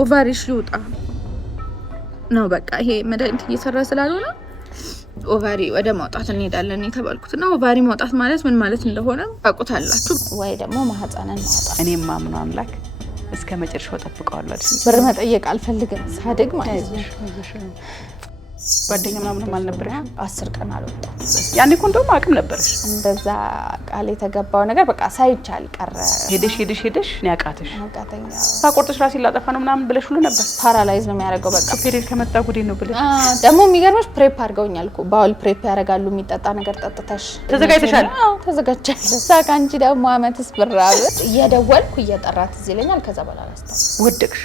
ኦቫሪሽ ይውጣ ነው በቃ ይሄ መድኃኒት እየሰራ ስላልሆነ ኦቫሪ ወደ ማውጣት እንሄዳለን የተባልኩትና ኦቫሪ ማውጣት ማለት ምን ማለት እንደሆነ አውቁታላችሁ ወይ ደግሞ ማህፀንን ማውጣት እኔም ማምኑ አምላክ እስከ መጨረሻው ተጠብቀዋለሁ አይደል ብር መጠየቅ አልፈልግም ሳድግ ማለት ነው ጓደኛ ምናምን አልነበረሽ 10 ቀን አልወጣም ያኔ እኮ እንደውም አቅም ነበርሽ እንደዛ ቃል የተገባው ነገር በቃ ሳይቻል ቀረ ሄደሽ ያቃተሽ ታቆርጥሽ ራስ ይላጠፋ ነው ምናምን ብለሽ ሁሉ ነበር ፓራላይዝ ነው የሚያደርገው በቃ ፔሪድ ከመጣ ጉዴ ነው ብለሽ ደግሞ የሚገርምሽ ፕሬፕ አድርገውኛል እኮ ባውል ፕሬፕ ያደርጋሉ የሚጠጣ ነገር ጠጥተሽ ተዘጋጅተሻል ተዘጋጅቻለሁ ሳካንቺ ደግሞ አመትስ ብራብ እየደወልኩ እየጠራት ይለኛል ከዛ በኋላ አስተው ወደቅሽ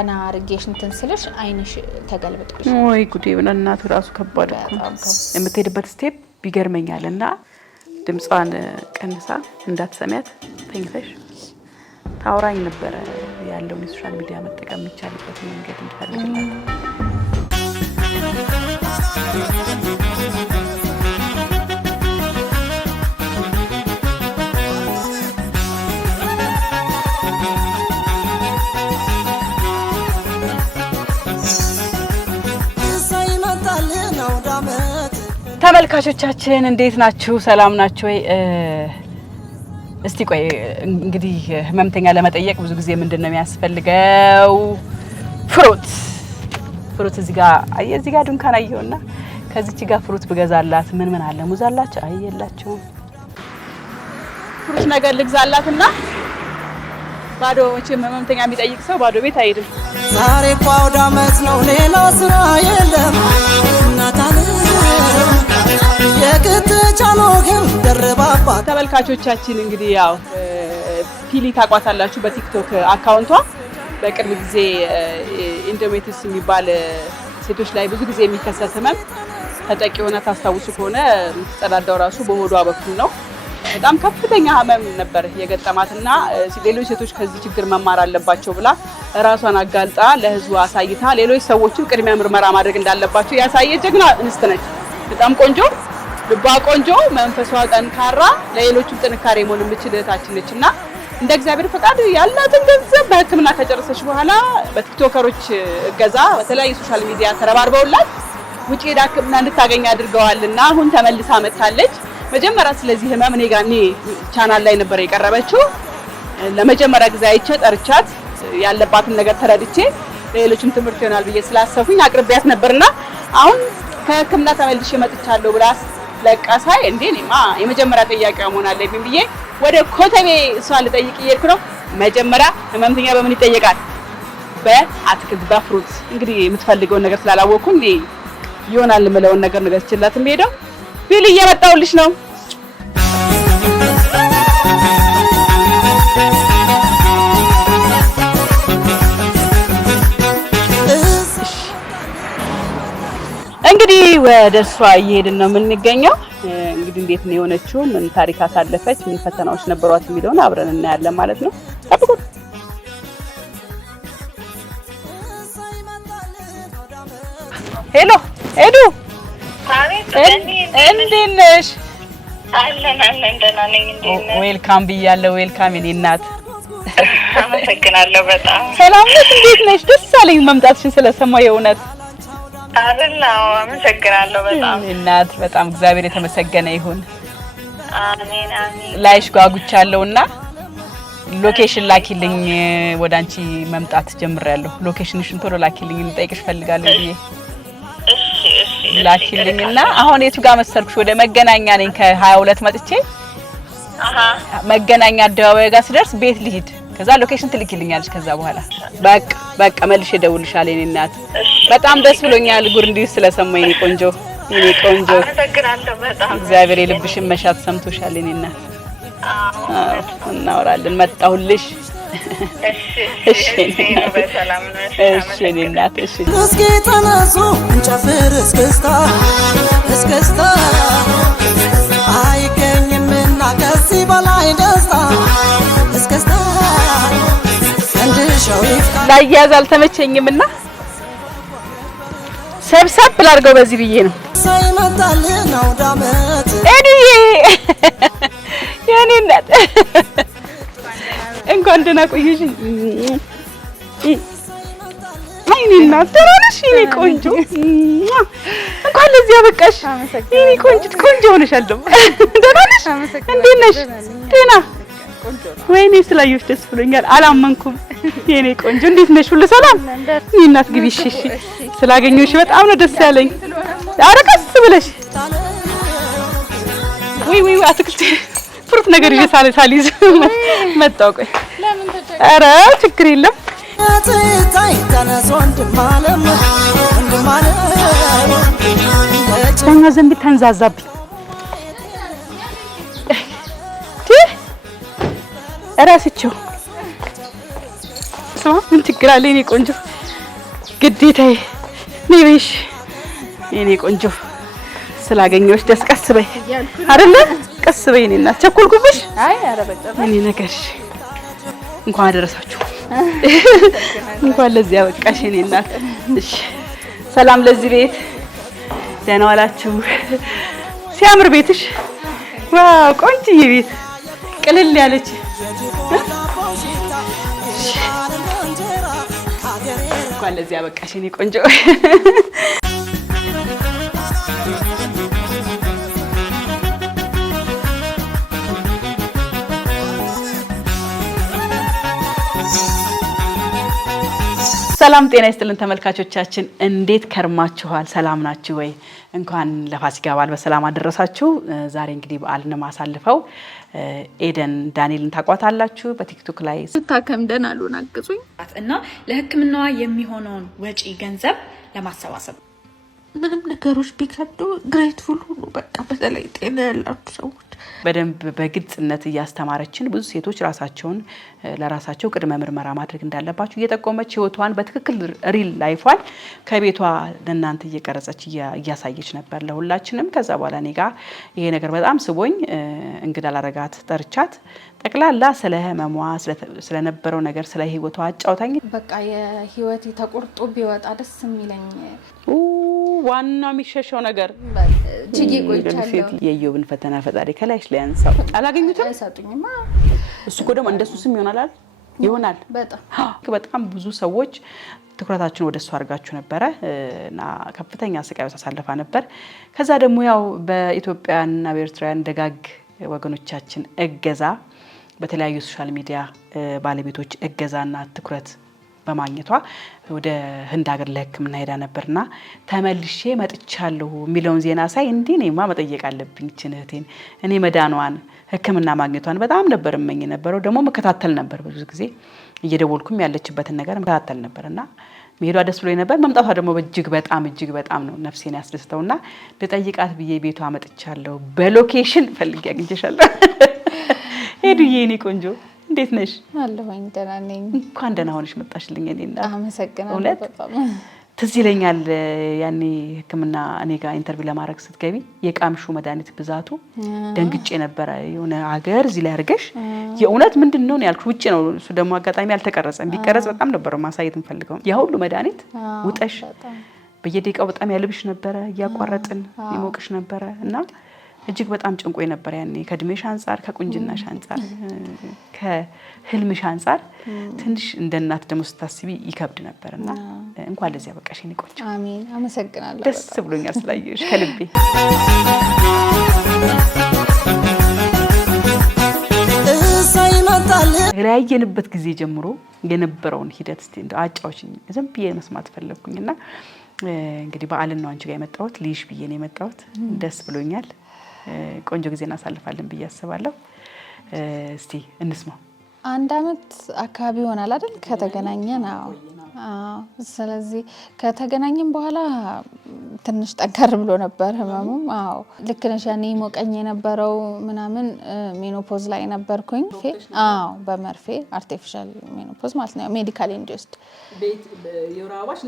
አና ሪጌሽን ተንስለሽ አይንሽ ተገልብጥሽ ወይ ጉዴ በእናቱ ራሱ ከባድ የምትሄድበት ስቴፕ ቢገርመኛልና ድምጿን ቀንሳ እንዳትሰሚያት ተኝተሽ ታውራኝ ነበር ያለውን ሶሻል ሚዲያ መጠቀም ይቻልበት መንገድ እንፈልግላት ተመልካቾቻችን እንዴት ናችሁ ሰላም ናችሁ ወይ እስቲ ቆይ እንግዲህ ህመምተኛ ለመጠየቅ ብዙ ጊዜ ምንድነው የሚያስፈልገው ፍሩት እዚህ ጋር ዱንካን አየውና ከዚች ጋር ፍሩት ብገዛላት ምን አለ ሙዝ አላችሁ አየላችሁ ፍሩት ነገር ልግዛላትና ባዶ ህመምተኛ የሚጠይቅ ሰው ባዶ ቤት አይሄድም ዛሬ ቋውዳ አመት ነው ሌላ ስራ የለም እናታን የከተቻሎግን ደረባባ ተመልካቾቻችን እንግዲህ ያው ፒሊ ታቋታላችሁ በቲክቶክ አካውንቷ በቅርብ ጊዜ ኢንዶሜትሪስ የሚባል ሴቶች ላይ ብዙ ጊዜ የሚከሰት ህመም ተጠቂ ሆነ ታስታውሱ ከሆነ የምትጸዳዳው ራሱ በሆዷ በኩል ነው በጣም ከፍተኛ ህመም ነበር የገጠማትና ሌሎች ሴቶች ከዚህ ችግር መማር አለባቸው ብላ ራሷን አጋልጣ ለህዝቡ አሳይታ ሌሎች ሰዎችም ቅድሚያ ምርመራ ማድረግ እንዳለባቸው ያሳየች ጀግና እንስት ነች በጣም ቆንጆ ልባ ቆንጆ መንፈሷ ጠንካራ ለሌሎችም ጥንካሬ መሆን የምትችል እህታችን ነችና እንደ እግዚአብሔር ፈቃድ ያላትን ገንዘብ በህክምና ከጨረሰች በኋላ በቲክቶከሮች እገዛ በተለያዩ ሶሻል ሚዲያ ተረባርበውላት ውጪ ሄዳ ህክምና እንድታገኝ አድርገዋልና አሁን ተመልሳ መጣለች መጀመሪያ ስለዚህ ህመም እኔ ጋር ቻናል ላይ ነበር የቀረበችው ለመጀመሪያ ጊዜ አይቼ ጠርቻት ያለባትን ነገር ተረድቼ ለሌሎችም ትምህርት ይሆናል ብዬ ስላሰፉኝ አቅርቢያት ነበርና አሁን ከህክምና ተመልሼ መጥቻለሁ ብላ ለቃሳይ እንዴኔማ የመጀመሪያ ጥያቄው መሆን አለብኝ ብዬ ወደ ኮተቤ እሷን ልጠይቅ እየሄድኩ ነው መጀመሪያ ህመምተኛ በምን ይጠየቃል በአትክልት በፍሩት እንግዲህ የምትፈልገውን ነገር ስላላወቅኩ ይሆናል የምለውን ነገር ገዝቼላት ሄደው ቢል እየመጣውልሽ ነው እንግዲህ ወደሷ እየሄድን ነው የምንገኘው እንግዲህ እንዴት ነው የሆነችው ምን ታሪክ አሳለፈች ምን ፈተናዎች ነበሯት የሚለውን አብረን እናያለን ማለት ነው ጠብቁ ሄሎ ኤዱ እንዴት ነሽ አለን ደህና ነኝ እንዴት ነሽ ዌልካም ብያለሁ ዌልካም የኔ እናት አመሰግናለሁ በጣም ሰላም ነሽ እንዴት ነሽ ደስ አለኝ መምጣትሽን ስለሰማሁ የእውነት አረላው አመሰግናለሁ በጣም እናት በጣም እግዚአብሔር የተመሰገነ ይሁን አሜን ላይሽ ጓጉቻለሁና ሎኬሽን ላኪልኝ ወዳንቺ መምጣት ጀምሬያለሁ ሎኬሽንሽን ቶሎ ላኪልኝ እንጠይቅሽ ፈልጋለሁ ብዬ ላኪልኝና አሁን የቱ ጋር መሰልኩሽ ወደ መገናኛ ነኝ ከ22 መጥቼ መገናኛ አደባባይ ጋር ስደርስ ቤት ልሂድ ከዛ ሎኬሽን ትልኪልኛለሽ ከዛ በኋላ በቃ መልሼ እደውልልሻለሁ የኔ እናት በጣም ደስ ብሎኛል ጉር እንዲህ ስለሰማኝ የኔ ቆንጆ አመሰግናለሁ በጣም እግዚአብሔር የልብሽን መሻት ሰምቶሻል የኔ እናት እናወራለን መጣሁልሽ እሺ በሰላም ነሽ እሺ እናት እሺ እስኪ ተነሱ እንጨፍር እስክስታ አይገኝምና ከዚህ በላይ ደስታ እስክስታ እንድሻው ላያዝ አልተመቸኝምና ሰብሰብ ላድርገው በዚህ ብዬ ነው ሳይመጣል ነው ዳመት ኤዱዬ የኔ እናት እንኳን ደህና ቆየሽ ይኔና ተራነሽ ይኔ ቆንጆ እንኳን ለዚህ ያበቃሽ ይኔ ቆንጆ ሆነሻል ደግሞ ደህና ነሽ እንዴት ነሽ ጤና ወይኔ ስላየሁሽ ደስ ብሎኛል አላመንኩም የኔ ቆንጆ እንዴት ነሽ ሁሉ ሰላም እናት ግቢ እሺ ስላገኘሁሽ በጣም ነው ደስ ያለኝ ኧረ ቀስ ብለሽ ወይ አትክልት ፍሩት ነገር ይዤ ሳልይዝ መጣሁ ቆይ ኧረ ችግር የለም ዳኛ ዘንድ ተንዛዛብኝ እራስቸው ስማ ምን ችግር አለ የኔ ቆንጆ ግዴታዬ ነይ በይሽ የኔ ቆንጆ ስላገኘሁሽ ደስ ቀስ በይ አይደለ ቀስ በይ እኔ እናት ቸኮልኩብሽ አይ ኧረ በጣም እኔ ነገርሽ እንኳን አደረሳችሁ እንኳን ለዚህ ያበቃሽ እኔ እናት እሺ ሰላም ለዚህ ቤት ደህና ዋላችሁ ሲያምር ቤትሽ ዋው ቆንጆዬ ቤት ቅልል ያለች እንኳን ለዚህ ያበቃሽ እኔ ቆንጆ ሰላም ጤና ይስጥልን ተመልካቾቻችን እንዴት ከርማችኋል ሰላም ናችሁ ወይ እንኳን ለፋሲካ በዓል በሰላም አደረሳችሁ ዛሬ እንግዲህ በዓልን ማሳልፈው ኤደን ዳንኤልን ታቋታላችሁ በቲክቶክ ላይ ስታከም ደህና አሉን አግዙኝ እና ለሕክምናዋ የሚሆነውን ወጪ ገንዘብ ለማሰባሰብ ምንም ነገሮች ቢከብዱ ግሬትፉል ሁሉ በቃ በተለይ ጤና ያላችሁ ሰዎች በደንብ በግልጽነት እያስተማረችን ብዙ ሴቶች ራሳቸውን ለራሳቸው ቅድመ ምርመራ ማድረግ እንዳለባቸው እየጠቆመች ህይወቷን በትክክል ሪል ላይፏን ከቤቷ ለእናንተ እየቀረጸች እያሳየች ነበር ለሁላችንም ከዛ በኋላ እኔ ጋር ይሄ ነገር በጣም ስቦኝ እንግዳ ላረጋት ጠርቻት ጠቅላላ ስለ ህመሟ ስለነበረው ነገር ስለ ህይወቷ አጫውታኝ በቃ የህይወቴ ተቆርጦ ቢወጣ ደስ የሚለኝ ዋና የሚሸሸው ነገር ችዬ ቆይቻለሁ የኢዮብን ፈተና ፈጣሪ ከላይሽ ላይ አንሳው አላገኙትም አይሰጡኝማ እሱ እኮ ደግሞ እንደሱ ስም ይሆናል በጣም ብዙ ሰዎች ትኩረታችሁን ወደሱ አድርጋችሁ ነበር እና ከፍተኛ ስቃይ ተሳልፋ ነበር ከዛ ደግሞ ያው በኢትዮጵያና በኤርትራውያን ደጋግ ወገኖቻችን እገዛ በተለያዩ ሶሻል ሚዲያ ባለቤቶች እገዛና ትኩረት በማግኘቷ ወደ ህንድ ሀገር ለህክምና ሄዳ ነበርና ተመልሼ መጥቻለሁ የሚለውን ዜና ሳይ እንዴኔማ መጠየቅ አለብኝ እህቴን እኔ መዳኗን ህክምና ማግኘቷን በጣም ነበር እመኝ ነበረው ደግሞ መከታተል ነበር ብዙ ጊዜ እየደወልኩም ያለችበትን ነገር መከታተል ነበርና መሄዷ ደስ ብሎኝ ነበር መምጣቷ ደግሞ እጅግ በጣም ነው ነፍሴን ያስደስተውና ለጠይቃት ብዬ ቤቷ መጥቻለሁ በሎኬሽን ፈልጌ አግኝቼሻለሁ ሄዱዬ እኔ ቆንጆ እንዴት ነሽ አለሁኝ ደህና ነኝ እንኳን ደህና ሆነሽ መጣሽልኝ እኔና አመሰግናለሁ በጣም ትዝ ይለኛል ያኔ ህክምና እኔ ጋር ኢንተርቪው ለማድረግ ስትገቢ የቃምሹ መድኃኒት ብዛቱ ደንግጬ ነበር የሆነ ሀገር እዚህ ላይ አድርገሽ የእውነት ምንድነው ያልኩሽ ውጪ ነው እሱ ደግሞ አጋጣሚ አልተቀረጸም ቢቀረጽ በጣም ነበር ማሳየት እንፈልገው ያ ሁሉ መድኃኒት ውጠሽ በየደቂቃው በጣም ያልብሽ ነበር ያቋረጥን ይሞቅሽ ነበር እና እጅግ በጣም ጭንቆይ ነበር ያኔ ከድሜሽ አንፃር ከቁንጅናሽ አንፃር ከህልምሽ አንፃር ትንሽ እንደ እናት ደግሞ ስታስቢ ይከብድ ነበርና እንኳን ለዚህ ያበቃሽ እኔ ቆንጆ አሜን አመሰግናለሁ ደስ ብሎኛል ስላየሽ ከልቤ ያየንበት ጊዜ ጀምሮ የነበረውን ሂደት እስቲ እንደ አጫውሽኝ ዝም ብዬ መስማት ፈለኩኝና እንግዲህ በዓልን ነው አንቺ ጋር የመጣሁት ልይሽ ብዬ ነው የመጣሁት ደስ ብሎኛል ቆንጆ ጊዜ እናሳልፋለን ብዬ አስባለሁ እስቲ እንስማ አንድ አመት አካባቢ ሆናል አይደል ከተገናኘን አዎ ስለዚህ ከተገናኘን በኋላ ትንሽ ጠንከር ብሎ ነበር ህመሙም አዎ ልክ ነሽ ያኔ ሞቀኝ የነበረው ምናምን ሜኖፖዝ ላይ ነበርኩኝ አዎ በመርፌ አርቲፊሻል ሜኖፖዝ ማለት ነው ሜዲካል ኢንዱስድ ቤት የወራባሽ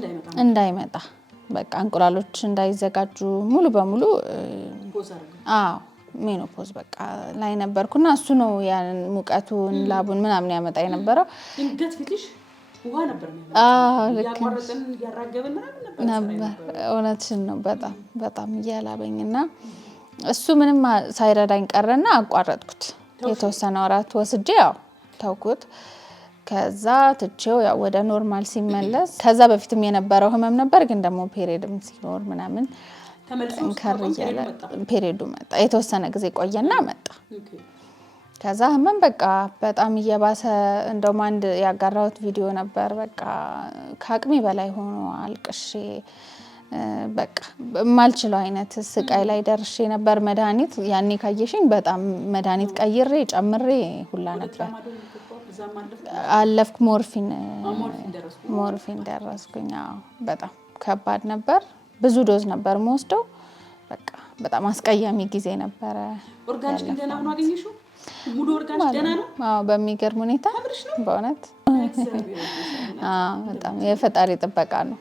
እንዳይመጣ በቃ እንቁላሎች እንዳይዘጋጁ ሙሉ በሙሉ አዎ ሜኖፖዝ በቃ ላይ ነበርኩና እሱ ነው ያን ሙቀቱን ላቡን ምናምን ያመጣ የነበረው እንዴት ፊትሽ ውሃ ነበር ያቋረጥን ያራገበና ነበር እውነትሽን ነው በጣም እያላበኝና እሱ ምንም ሳይረዳኝ ቀረና አቋረጥኩት የተወሰነ ወራት ወስጄ ያው ተውኩት ከዛ ትቼው ያው ወደ ኖርማል ሲመለስ ከዛ በፊትም የነበረው ህመም ነበር ግን ደግሞ ፔሪድም ሲኖር ምናምን ጠንከር እያለ ፔሪዱ መጣ። የተወሰነ ጊዜ ቆየና መጣ። ከዛ ህመም በቃ በጣም እየባሰ እንደውም አንድ ያጋራሁት ቪዲዮ ነበር። በቃ ከአቅሜ በላይ ሆኖ አልቅሼ በቃ ማልችለው አይነት ስቃይ ላይ ደርሼ ነበር። መድኃኒት ያኔ ካየሽኝ በጣም መድኃኒት ቀይሬ ጨምሬ ሁላ ነበር አለፍኩ። ሞርፊን ደረስኩኝ። በጣም ከባድ ነበር። ብዙ ዶዝ ነበር የምወስደው። በቃ በጣም አስቀያሚ ጊዜ ነበረ። ኦርጋኒክ ደህና ሆኖ አገኘሽው? ሙሉ ኦርጋኒክ ደህና ነው? አዎ በሚገርም ሁኔታ በእውነት በጣም የፈጣሪ ጥበቃ ነው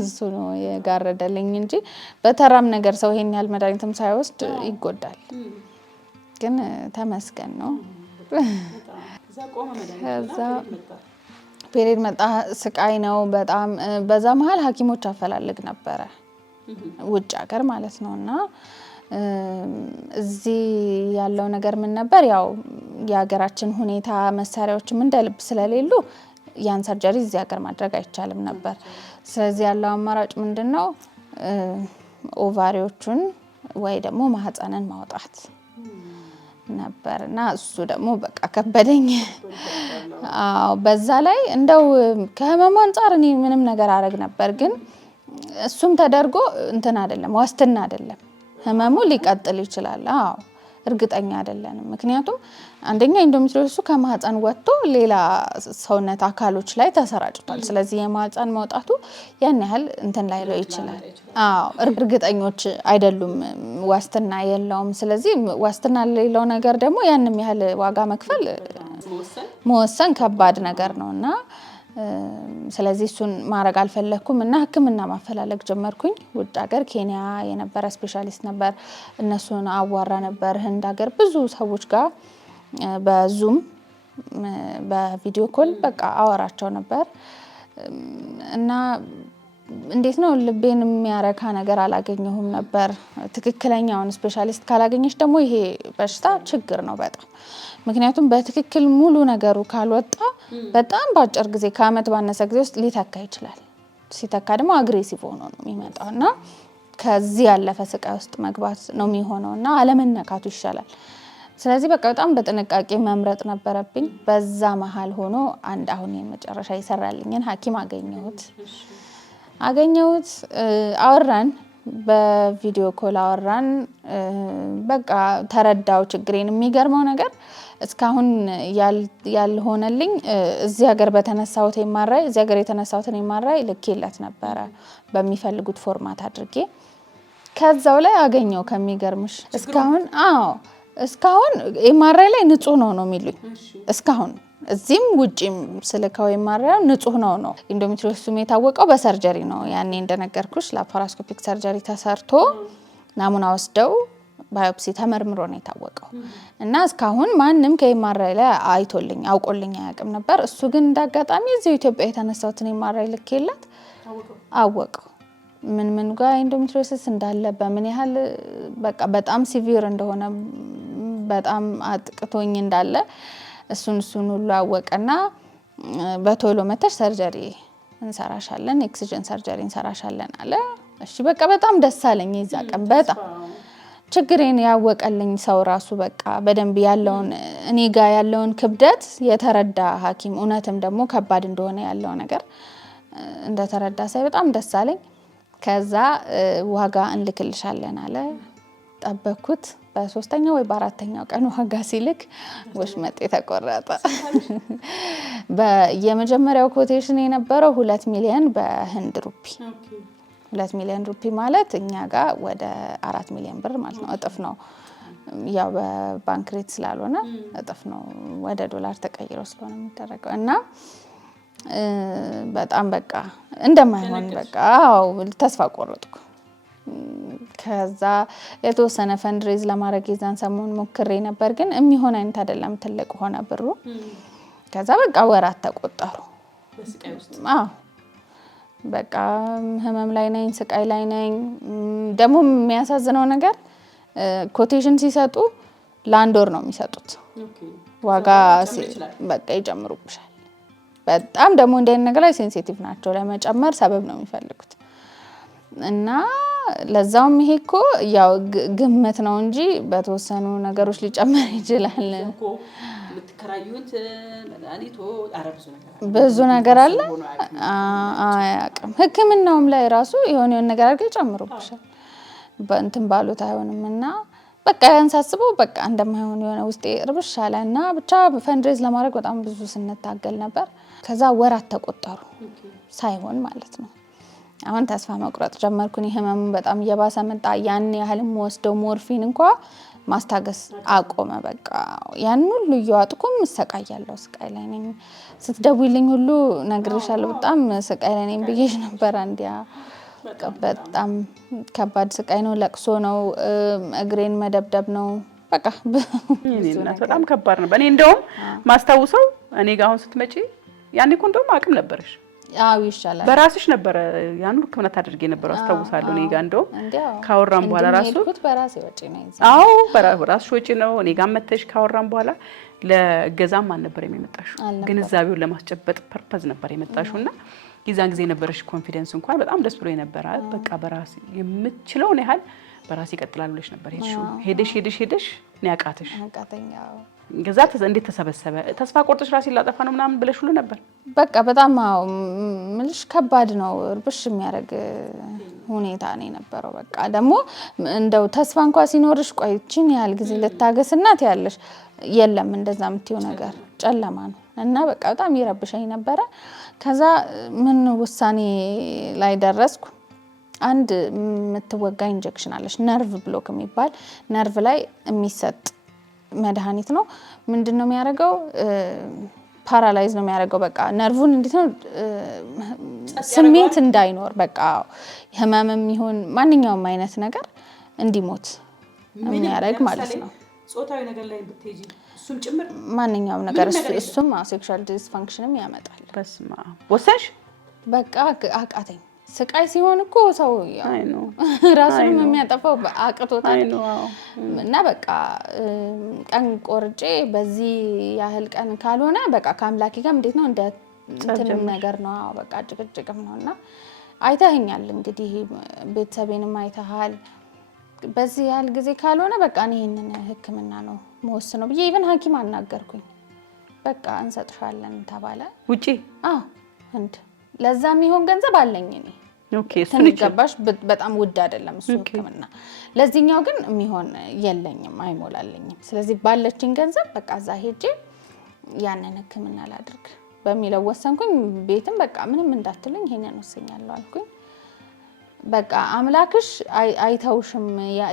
እሱ ነው የጋረደልኝ እንጂ በተራም ነገር ሰው ይሄን ያህል መድኃኒትም ሳይወስድ ይጎዳል። ግን ተመስገን ነው። ከዛ ፔሪድ መጣ። ስቃይ ነው በጣም። በዛ መሀል ሐኪሞች አፈላልግ ነበረ ውጭ ሀገር ማለት ነውና እዚህ ያለው ነገር ምን ነበር? ያው የሀገራችን ሁኔታ መሳሪያዎችም እንደ ልብ ስለሌሉ ያን ሰርጀሪ እዚህ ሀገር ማድረግ አይቻልም ነበር። ስለዚህ ያለው አማራጭ ምንድነው? ኦቫሪዎቹን ወይ ደግሞ ማህፀንን ማውጣት ነበርና እሱ ደግሞ በቃ ከበደኝ። በዛ ላይ እንደው ከህመሙ አንፃር እኔ ምንም ነገር አረግ ነበር ግን እሱም ተደርጎ እንትን አይደለም፣ ዋስትና አይደለም። ህመሙ ሊቀጥል ይችላል። እርግጠኛ አይደለንም። ምክንያቱም አንደኛ ኢንዶሜትሪዮሲሱ ከማህፀን ወጥቶ ሌላ ሰውነት አካሎች ላይ ተሰራጭቷል። ስለዚህ የማህፀን መውጣቱ ያን ያህል እንትን ላይ ነው ይችላል። እርግጠኞች አይደሉም፣ ዋስትና የለውም። ስለዚህ ዋስትና የሌለው ነገር ደግሞ ያንም ያህል ዋጋ መክፈል መወሰን ከባድ ነገር ነውና ስለዚህ እሱን ማድረግ አልፈለኩም እና ህክምና ማፈላለግ ጀመርኩኝ። ውጭ ሀገር ኬንያ የነበረ ስፔሻሊስት ነበር፣ እነሱን አዋራ ነበር። ህንድ ሀገር ብዙ ሰዎች ጋር በዙም በቪዲዮ ኮል በቃ አወራቸው ነበር እና እንዴት ነው ልቤን የሚያረካ ነገር አላገኘሁም ነበር። ትክክለኛውን ስፔሻሊስት ካላገኘሽ ደግሞ ይሄ በሽታ ችግር ነው በጣም። ምክንያቱም በትክክል ሙሉ ነገሩ ካልወጣ በጣም በአጭር ጊዜ ከአመት ባነሰ ጊዜ ውስጥ ሊተካ ይችላል። ሲተካ ደግሞ አግሬሲቭ ሆኖ ነው የሚመጣውና ከዚህ ያለፈ ስቃይ ውስጥ መግባት ነው የሚሆነውና አለመነካቱ ይሻላል። ስለዚህ በቃ በጣም በጥንቃቄ መምረጥ ነበረብኝ። በዛ መሀል ሆኖ አንድ አሁን የመጨረሻ ይሰራልኝን ሐኪም አገኘሁት። አወራን፣ በቪዲዮ ኮል አወራን። በቃ ተረዳው ችግሬን። የሚገርመው ነገር እስካሁን ያልሆነልኝ እዚህ ሀገር በተነሳሁት ኤምአርአይ እዚህ ሀገር የተነሳሁትን ኤምአርአይ ልኬለት ነበረ በሚፈልጉት ፎርማት አድርጌ። ከዛው ላይ አገኘው። ከሚገርምሽ እስካሁን ኤምአርአይ ላይ ንጹህ ነው የሚሉኝ። እስካሁን እዚህም ውጪም ስልካው ኤምአርአይ ንጹህ ነው። ኢንዶሜትሪዮሲሱ የታወቀው በሰርጀሪ ነው። ያኔ እንደነገርኩሽ ላፓራስኮፒክ ሰርጀሪ ተሰርቶ ናሙና ወስደው ባዮፕሲ ተመርምሮ ነው የታወቀው እና እስካሁን ማንም ከኤምአርአይ ላይ አይቶልኝ አውቆልኝ አያውቅም ነበር። እሱ ግን እንዳጋጣሚ እዚሁ ኢትዮጵያ የተነሳሁትን ኤምአርአይ ልኬለት አወቀው። ምን ጋር ኢንዶሜትሪዮሲስ እንዳለ በምን ያህል በቃ በጣም ሲቪር እንደሆነ በጣም አጥቅቶኝ እንዳለ እሱን ሁሉ አወቀና በቶሎ መተሽ ሰርጀሪ እንሰራሻለን፣ ኤክሲጅን ሰርጀሪ እንሰራሻለን አለ። እሺ በቃ በጣም ደስ አለኝ። ይዛ ቀን በጣም ችግሬን ያወቀልኝ ሰው ራሱ በቃ በደንብ ያለውን እኔ ጋር ያለውን ክብደት የተረዳ ሐኪም እውነትም ደግሞ ከባድ እንደሆነ ያለው ነገር እንደተረዳ ሳይ በጣም ደስ አለኝ። ከዛ ዋጋ እንልክልሻለን አለ። ጠበኩት። በ3ኛው ወይ በ4ኛው ቀን ዋጋ ሲልክ ወሽመጤ ተቆረጠ። የመጀመሪያው ኮቴሽን የነበረው 2 ሚሊዮን በህንድ ሩፒ። 2 ሚሊዮን ሩፒ ማለት እኛ ጋር ወደ 4 ሚሊዮን ብር ማለት ነው። እጥፍ ነው። ያው በባንክ ሬት ስላልሆነ እጥፍ ነው። ወደ ዶላር ተቀይሮ ስለሆነ የሚደረገው እና በጣም በቃ እንደማይሆን በቃ ተስፋ ቆረጥኩ። ከዛ የተወሰነ ፈንድሬዝ ለማድረግ የዛን ሰሞን ሞክሬ ነበር፣ ግን የሚሆን አይነት አይደለም። ትልቅ ሆነ ብሩ። ከዛ በቃ ወራት ተቆጠሩ። በቃ ህመም ላይ ነኝ፣ ስቃይ ላይ ነኝ። ደግሞ የሚያሳዝነው ነገር ኮቴሽን ሲሰጡ ለ1 ወር ነው የሚሰጡት። ዋጋ በቃ ይጨምሩብሻል። በጣም ደግሞ እንደ አይነት ነገር ላይ ሴንሲቲቭ ናቸው። ለመጨመር ሰበብ ነው የሚፈልጉት እና ለዛውም ይሄ እኮ ያው ግምት ነው እንጂ በተወሰኑ ነገሮች ሊጨመር ይችላል። ብዙ ነገር አለ። አያውቅም። ሕክምናውም ላይ ራሱ የሆነ ነገር አድርገው ይጨምሩብሻል። በእንትን ባሉት አይሆንም እና በቃ ያንሳስበው በቃ እንደማይሆን የሆነ ውስጤ እርብሽ አለ እና ብቻ ፈንድሬዝ ለማድረግ በጣም ብዙ ስንታገል ነበር። ከዛ ወራት ተቆጠሩ ሳይሆን ማለት ነው። አሁን ተስፋ መቁረጥ ጀመርኩኝ። ህመሙ በጣም እየባሰ መጣ። ያን ያህልም ወስደው ሞርፊን እንኳን ማስታገስ አቆመ። በቃ ያን ሁሉ እየዋጥኩም እሰቃያለሁ። ስቃይ ላይ ነኝ። ስትደውይልኝ ሁሉ ነግሬሻለሁ በጣም ስቃይ ላይ ነኝ ብዬሽ ነበር። አንዲያ በጣም ከባድ ስቃይ ነው። ለቅሶ ነው። እግሬን መደብደብ ነው። በቃ በጣም ከባድ ነው። እኔ እንደውም ማስታውሰው እኔ ጋር አሁን ስትመጪ ያኔ እኮ እንደውም አቅም ነበርሽ። አዎ ይሻላል። በራስሽ ነበር ያን ሁሉ ህክምና ታደርጊ ነበር አስታውሳለሁ። እኔ ጋር እንደውም ካወራን በኋላ ራሱ በራሴ ወጪ ነው። አዎ በራስሽ ወጪ ነው። እኔ ጋር መተሽ ካወራን በኋላ ለገዛም አልነበር የመጣሽው፣ ግንዛቤውን ለማስጨበጥ ፐርፐዝ ነበር የመጣሽውና የዛን ጊዜ ነበርሽ ኮንፊደንስ እንኳን በጣም ደስ ብሎ ነበር። በቃ በራሴ የምችለውን ያህል በራሴ ይቀጥላል ብለሽ ነበር ሄደሽ ነው ያቃተሽ። ገዛ እንዴት ተሰበሰበ? ተስፋ ቆርጥሽ ራሴን ላጠፋ ነው ምናምን ብለሽ ሁሉ ነበር። በቃ በጣም ምልሽ ከባድ ነው። እርብሽ የሚያደርግ ሁኔታ ነው የነበረው። በቃ ደግሞ እንደው ተስፋ እንኳን ሲኖርሽ ቆይችን ያህል ጊዜ ልታገስናት ያለሽ የለም እንደዛ የምትይው ነገር ጨለማ ነው እና በቃ በጣም ይረብሸኝ ነበረ። ከዛ ምን ውሳኔ ላይ ደረስኩ። አንድ የምትወጋ ኢንጀክሽን አለሽ፣ ነርቭ ብሎክ የሚባል ነርቭ ላይ የሚሰጥ መድኃኒት ነው። ምንድነው የሚያደርገው? ፓራላይዝ ነው የሚያደርገው። በቃ ነርቭን እንዴት ነው ስሜት እንዳይኖር በቃ ህመምም ይሁን ማንኛውም አይነት ነገር እንዲሞት የሚያደርግ ማለት ነው። ጾታዊ ነገር ላይ ብትሄጂ እሱም ጭምር ማንኛውም ነገር እሱም ሴክሹዋል ዲስፋንክሽንም ያመጣል። በስማ ወሰንሽ በቃ አቃተኝ። ስቃይ ሲሆን እኮ ሰው ራሱንም የሚያጠፋው አቅቶታል እና በቃ ቀን ቆርጬ በዚህ ያህል ቀን ካልሆነ በቃ ከአምላኬ ጋር እንዴት ነው እንደ እንትንም ነገር ነው። በቃ ጭቅጭቅም ነውና አይተኸኛል እንግዲህ ቤተሰቤንም አይተሃል። በዚህ ያህል ጊዜ ካልሆነ በቃ እኔ ይሄንን ህክምና ነው መወስነው ብዬ ኢቭን ሐኪም አናገርኩኝ። በቃ እንሰጥሻለን ተባለ ውጪ። እንት ለዛ የሚሆን ገንዘብ አለኝ እኔ። ኦኬ እሱ ይገባሽ። በጣም ውድ አይደለም እሱ ህክምና። ለዚህኛው ግን የሚሆን የለኝም፣ አይሞላልኝም። ስለዚህ ባለችኝ ገንዘብ በቃ እዛ ሄጄ ያንን ህክምና ላድርግ በሚለው ወሰንኩኝ። ቤትም በቃ ምንም እንዳትሉኝ ይሄንን ወሰኛለሁ አልኩኝ። በቃ አምላክሽ አይተውሽም፣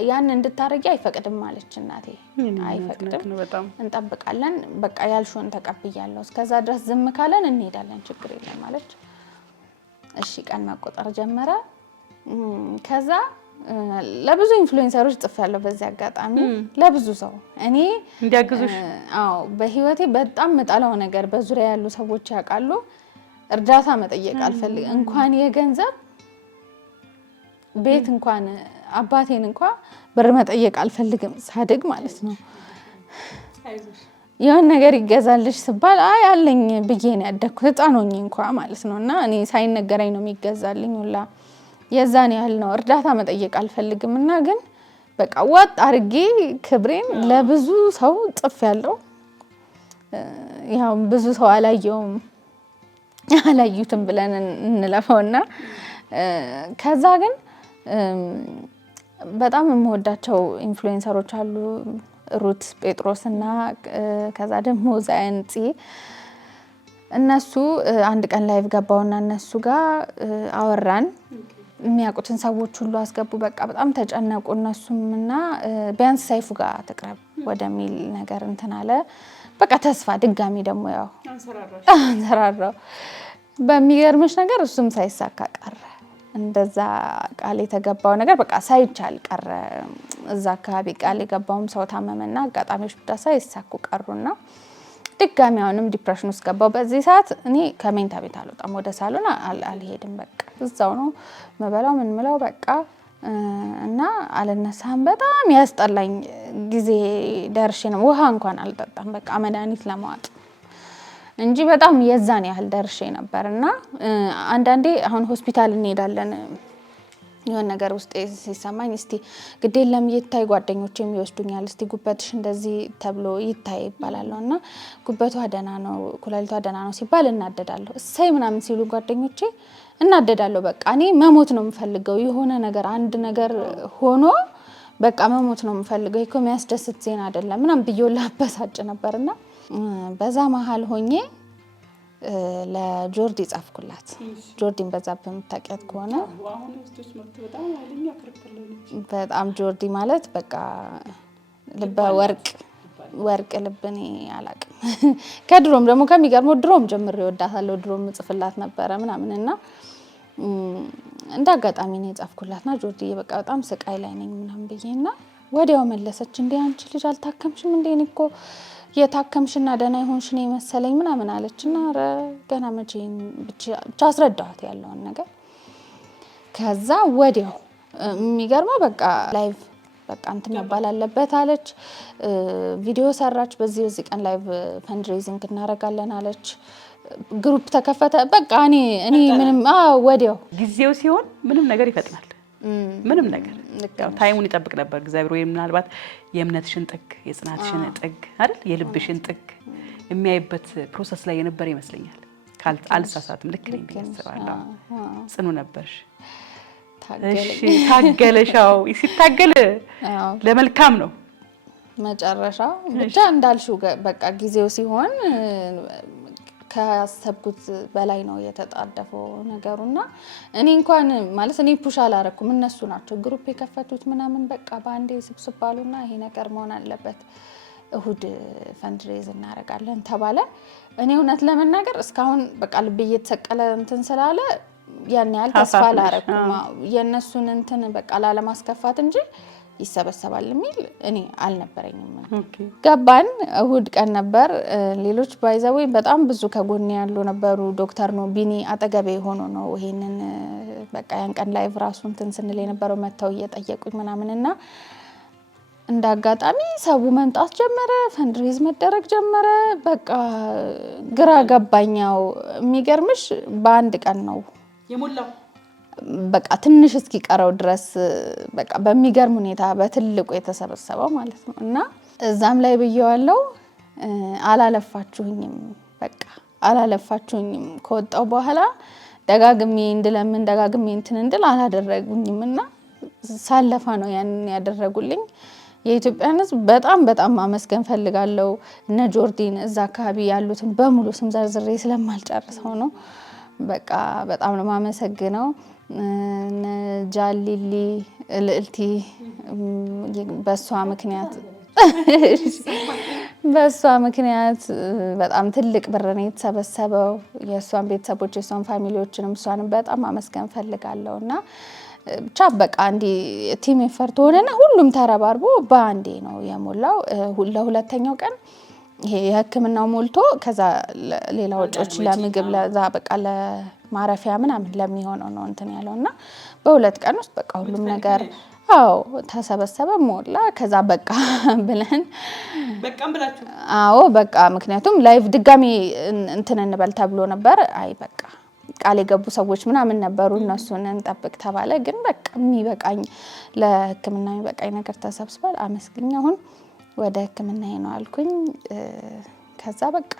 ያን እንድታረጊ አይፈቅድም አለች እናቴ። አይፈቅድም፣ እንጠብቃለን። በቃ ያልሽውን ተቀብያለሁ። እስከዛ ድረስ ዝም ካለን እንሄዳለን፣ ችግር የለም አለች። እሺ ቀን መቆጠር ጀመረ። ከዛ ለብዙ ኢንፍሉዌንሰሮች ጽፌያለሁ በዚህ አጋጣሚ ለብዙ ሰው እኔ እንዲያግዙሽ። በህይወቴ በጣም መጣላው ነገር በዙሪያ ያሉ ሰዎች ያውቃሉ። እርዳታ መጠየቅ አልፈልግም። እንኳን የገንዘብ ቤት እንኳን አባቴን እንኳን ብር መጠየቅ አልፈልግም። ሳድግ ማለት ነው የሆነ ነገር ይገዛልሽ ስባል አይ አለኝ ብዬ ነው ያደኩት። ህፃን ሆኜ እንኳን ማለት ነውና እኔ ሳይነገረኝ ነው የሚገዛልኝ ሁላ የዛን ያህል ነው። እርዳታ መጠየቅ አልፈልግምና ግን በቃ ወጥ አርጌ ክብሬን ለብዙ ሰው ጽፌያለሁ። ያው ብዙ ሰው አላዩትም ብለን እንለፈውና ከዛ ግን በጣም የምወዳቸው ኢንፍሉዌንሰሮች አሉ ሩት ጴጥሮስ እና ከዛ ደግሞ ዛይንፂ። እነሱ አንድ ቀን ላይቭ ገባውና እነሱ ጋር አወራን። የሚያውቁትን ሰዎች ሁሉ አስገቡ። በቃ በጣም ተጨነቁ እነሱም እና ቢያንስ ሰይፉ ጋር ተቅረብ ወደሚል ነገር እንትን አለ። በቃ ተስፋ ድጋሚ ደግሞ ያው አንሰራራው። በሚገርምሽ ነገር እሱም ሳይሳካ ቀረ። እንደዛ ቃል የተገባው ነገር በቃ ሳይቻል ቀረ። እዛ አካባቢ ቃል የገባውም ሰው ታመመና አጋጣሚዎች ብቻ ሳይሳኩ ቀሩና ድጋሚ አሁንም ዲፕሬሽን ውስጥ ገባው። በዚህ ሰዓት እኔ ከመኝታ ቤት አልወጣም፣ ወደ ሳሎን አልሄድም። በቃ እዛው ነው መበላው ምን ምለው በቃ እና አልነሳም። በጣም ያስጠላኝ ጊዜ ደርሼ ነው ውሃ እንኳን አልጠጣም። በቃ መድኃኒት ለማዋጥ እንጂ በጣም የዛን ያህል ደርሼ ነበርና አንዳንዴ አሁን ሆስፒታል እንሄዳለን የሆነ ነገር ውስጥ ሲሰማኝ እስቲ ግዴለም ይታይ ጓደኞቼም ይወስዱኛል እስቲ ጉበትሽ እንደዚህ ተብሎ ይታይ ይባላልና ጉበቷ ደና ነው ኩላሊቷ ደና ነው ሲባል እናደዳለሁ እሰይ ምናምን ሲሉ ጓደኞቼ እናደዳለሁ በቃ እኔ መሞት ነው የምፈልገው የሆነ ነገር አንድ ነገር ሆኖ በቃ መሞት ነው የምፈልገው ይኮ የሚያስደስት ዜና አይደለም ምናምን ብዬው ላበሳጭ ነበርና በዛ መሃል ሆኜ ለጆርዲ ጻፍኩላት ጆርዲን በዛብህ የምታውቂያት ከሆነ በጣም ጆርዲ ማለት በቃ ልበ ወርቅ ልብኔ አላቅም ከድሮም ደግሞ ከሚገርመው ድሮም ጀምሬ ወዳታለሁ ድሮም ጽፍላት ነበረ ምናምንና እንዳጋጣሚ ነው ጻፍኩላትና ጆርዲ በቃ በጣም ስቃይ ላይ ነኝ ምናምን ብዬና ወዲያው መለሰች እንዴ አንቺ ልጅ አልታከምሽም እንዴ እኮ የታከምሽና ደና ይሆንሽ ነው መሰለኝ ምናምን አለችና አረ ገና መቼን ብቻ አስረዳኋት ያለውን ነገር ከዛ ወዲያው የሚገርመው በቃ ላይቭ በቃ እንትን መባል አለበት አለች ቪዲዮ ሰራች በዚህ ቀን ላይቭ ፈንድሬዚንግ እናረጋለን አለች ግሩፕ ተከፈተ በቃ እኔ ምንም ወዲያው ጊዜው ሲሆን ምንም ነገር ይፈጥናል ምንም ነገር ያው ታይሙን ይጠብቅ ነበር እግዚአብሔር ወይ ምናልባት የእምነትሽን ጥግ የጽናትሽን ጥግ አይደል የልብሽን ጥግ የሚያይበት ፕሮሰስ ላይ የነበረ ይመስለኛል አልሳሳትም ልክ ነኝ ብያስባለሁ ጽኑ ነበርሽ እሺ ታገለሻው ሲታገል ለመልካም ነው መጨረሻው ብቻ እንዳልሽው በቃ ጊዜው ሲሆን ካሰብኩት በላይ ነው የተጣደፈው ነገሩና እኔ እንኳን ማለት እኔ ፑሽ አላረኩም እነሱ ናቸው ግሩፕ የከፈቱት ምናምን በቃ ባንዴ ስብስባሉና ይሄ ነገር መሆን አለበት እሁድ ፈንድሬዝ እናረጋለን ተባለ እኔ እውነት ለመናገር እስካሁን በቃ ልብ እየተሰቀለ እንትን ስላለ ያን ያህል ተስፋ አላረኩም የነሱን እንትን በቃ ላለማስከፋት እንጂ ይሰበሰባል የሚል እኔ አልነበረኝም ገባን እሁድ ቀን ነበር ሌሎች ባይዘው በጣም ብዙ ከጎን ያሉ ነበሩ ዶክተር ነው ቢኒ አጠገቤ ሆኖ ነው ይሄንን በቃ ያን ቀን ላይቭ ራሱ እንትን ስንል የነበረው መተው እየጠየቁኝ ምናምንና እንዳጋጣሚ ሰው መምጣት ጀመረ ፈንድሬዝ መደረግ ጀመረ በቃ ግራ ገባኛው የሚገርምሽ በአንድ ቀን ነው የሞላው በቃ ትንሽ እስኪቀረው ድረስ በቃ በሚገርም ሁኔታ በትልቁ የተሰበሰበው ማለት ነው እና እዛም ላይ ብየዋለው አላለፋችሁኝም በቃ አላለፋችሁኝም ከወጣው በኋላ ደጋግሜ እንትን እንድል አላደረጉኝምና ሳለፋ ነው ያን ያደረጉልኝ የኢትዮጵያን ሕዝብ በጣም ማመስገን ፈልጋለሁ እነ ጆርዲን እዛ አካባቢ ያሉትን በሙሉ ስም ዘርዝሬ ስለማልጨርሰው ነው በቃ በጣም ነው ማመሰግነው ጃሊሊ ልዕልቲ በሷ ምክንያት በጣም ትልቅ ብር ነው የተሰበሰበው የሷን ቤተሰቦች የሷን ፋሚሊዎችንም እሷንም በጣም ማመስገን ፈልጋለሁና ብቻ በቃ አንዲ ቲም ኤፈርት ሆነና ሁሉም ተረባርቦ ባንዴ ነው የሞላው ለሁለተኛው ቀን ይሄ የህክምናው ሞልቶ ከዛ ሌላ ወጪዎች ለምግብ ለዛ በቃ ለማረፊያ ምናምን ለሚሆነው ነው እንትን ያለውና በሁለት ቀን ውስጥ በቃ ሁሉም ነገር ተሰበሰበ ሞላ ከዛ በቃ ብለን በቃም ብላችሁ በቃ ምክንያቱም ላይቭ ድጋሚ እንትን እንበል ተብሎ ነበር አይ በቃ ቃል የገቡ ሰዎች ምናምን ነበሩ እነሱን እንጠብቅ ተባለ ግን በቃ የሚበቃኝ ለህክምና የሚበቃኝ ነገር ተሰብስቧል አመስግኝ አሁን ወደ ህክምና ነው አልኩኝ ከዛ በቃ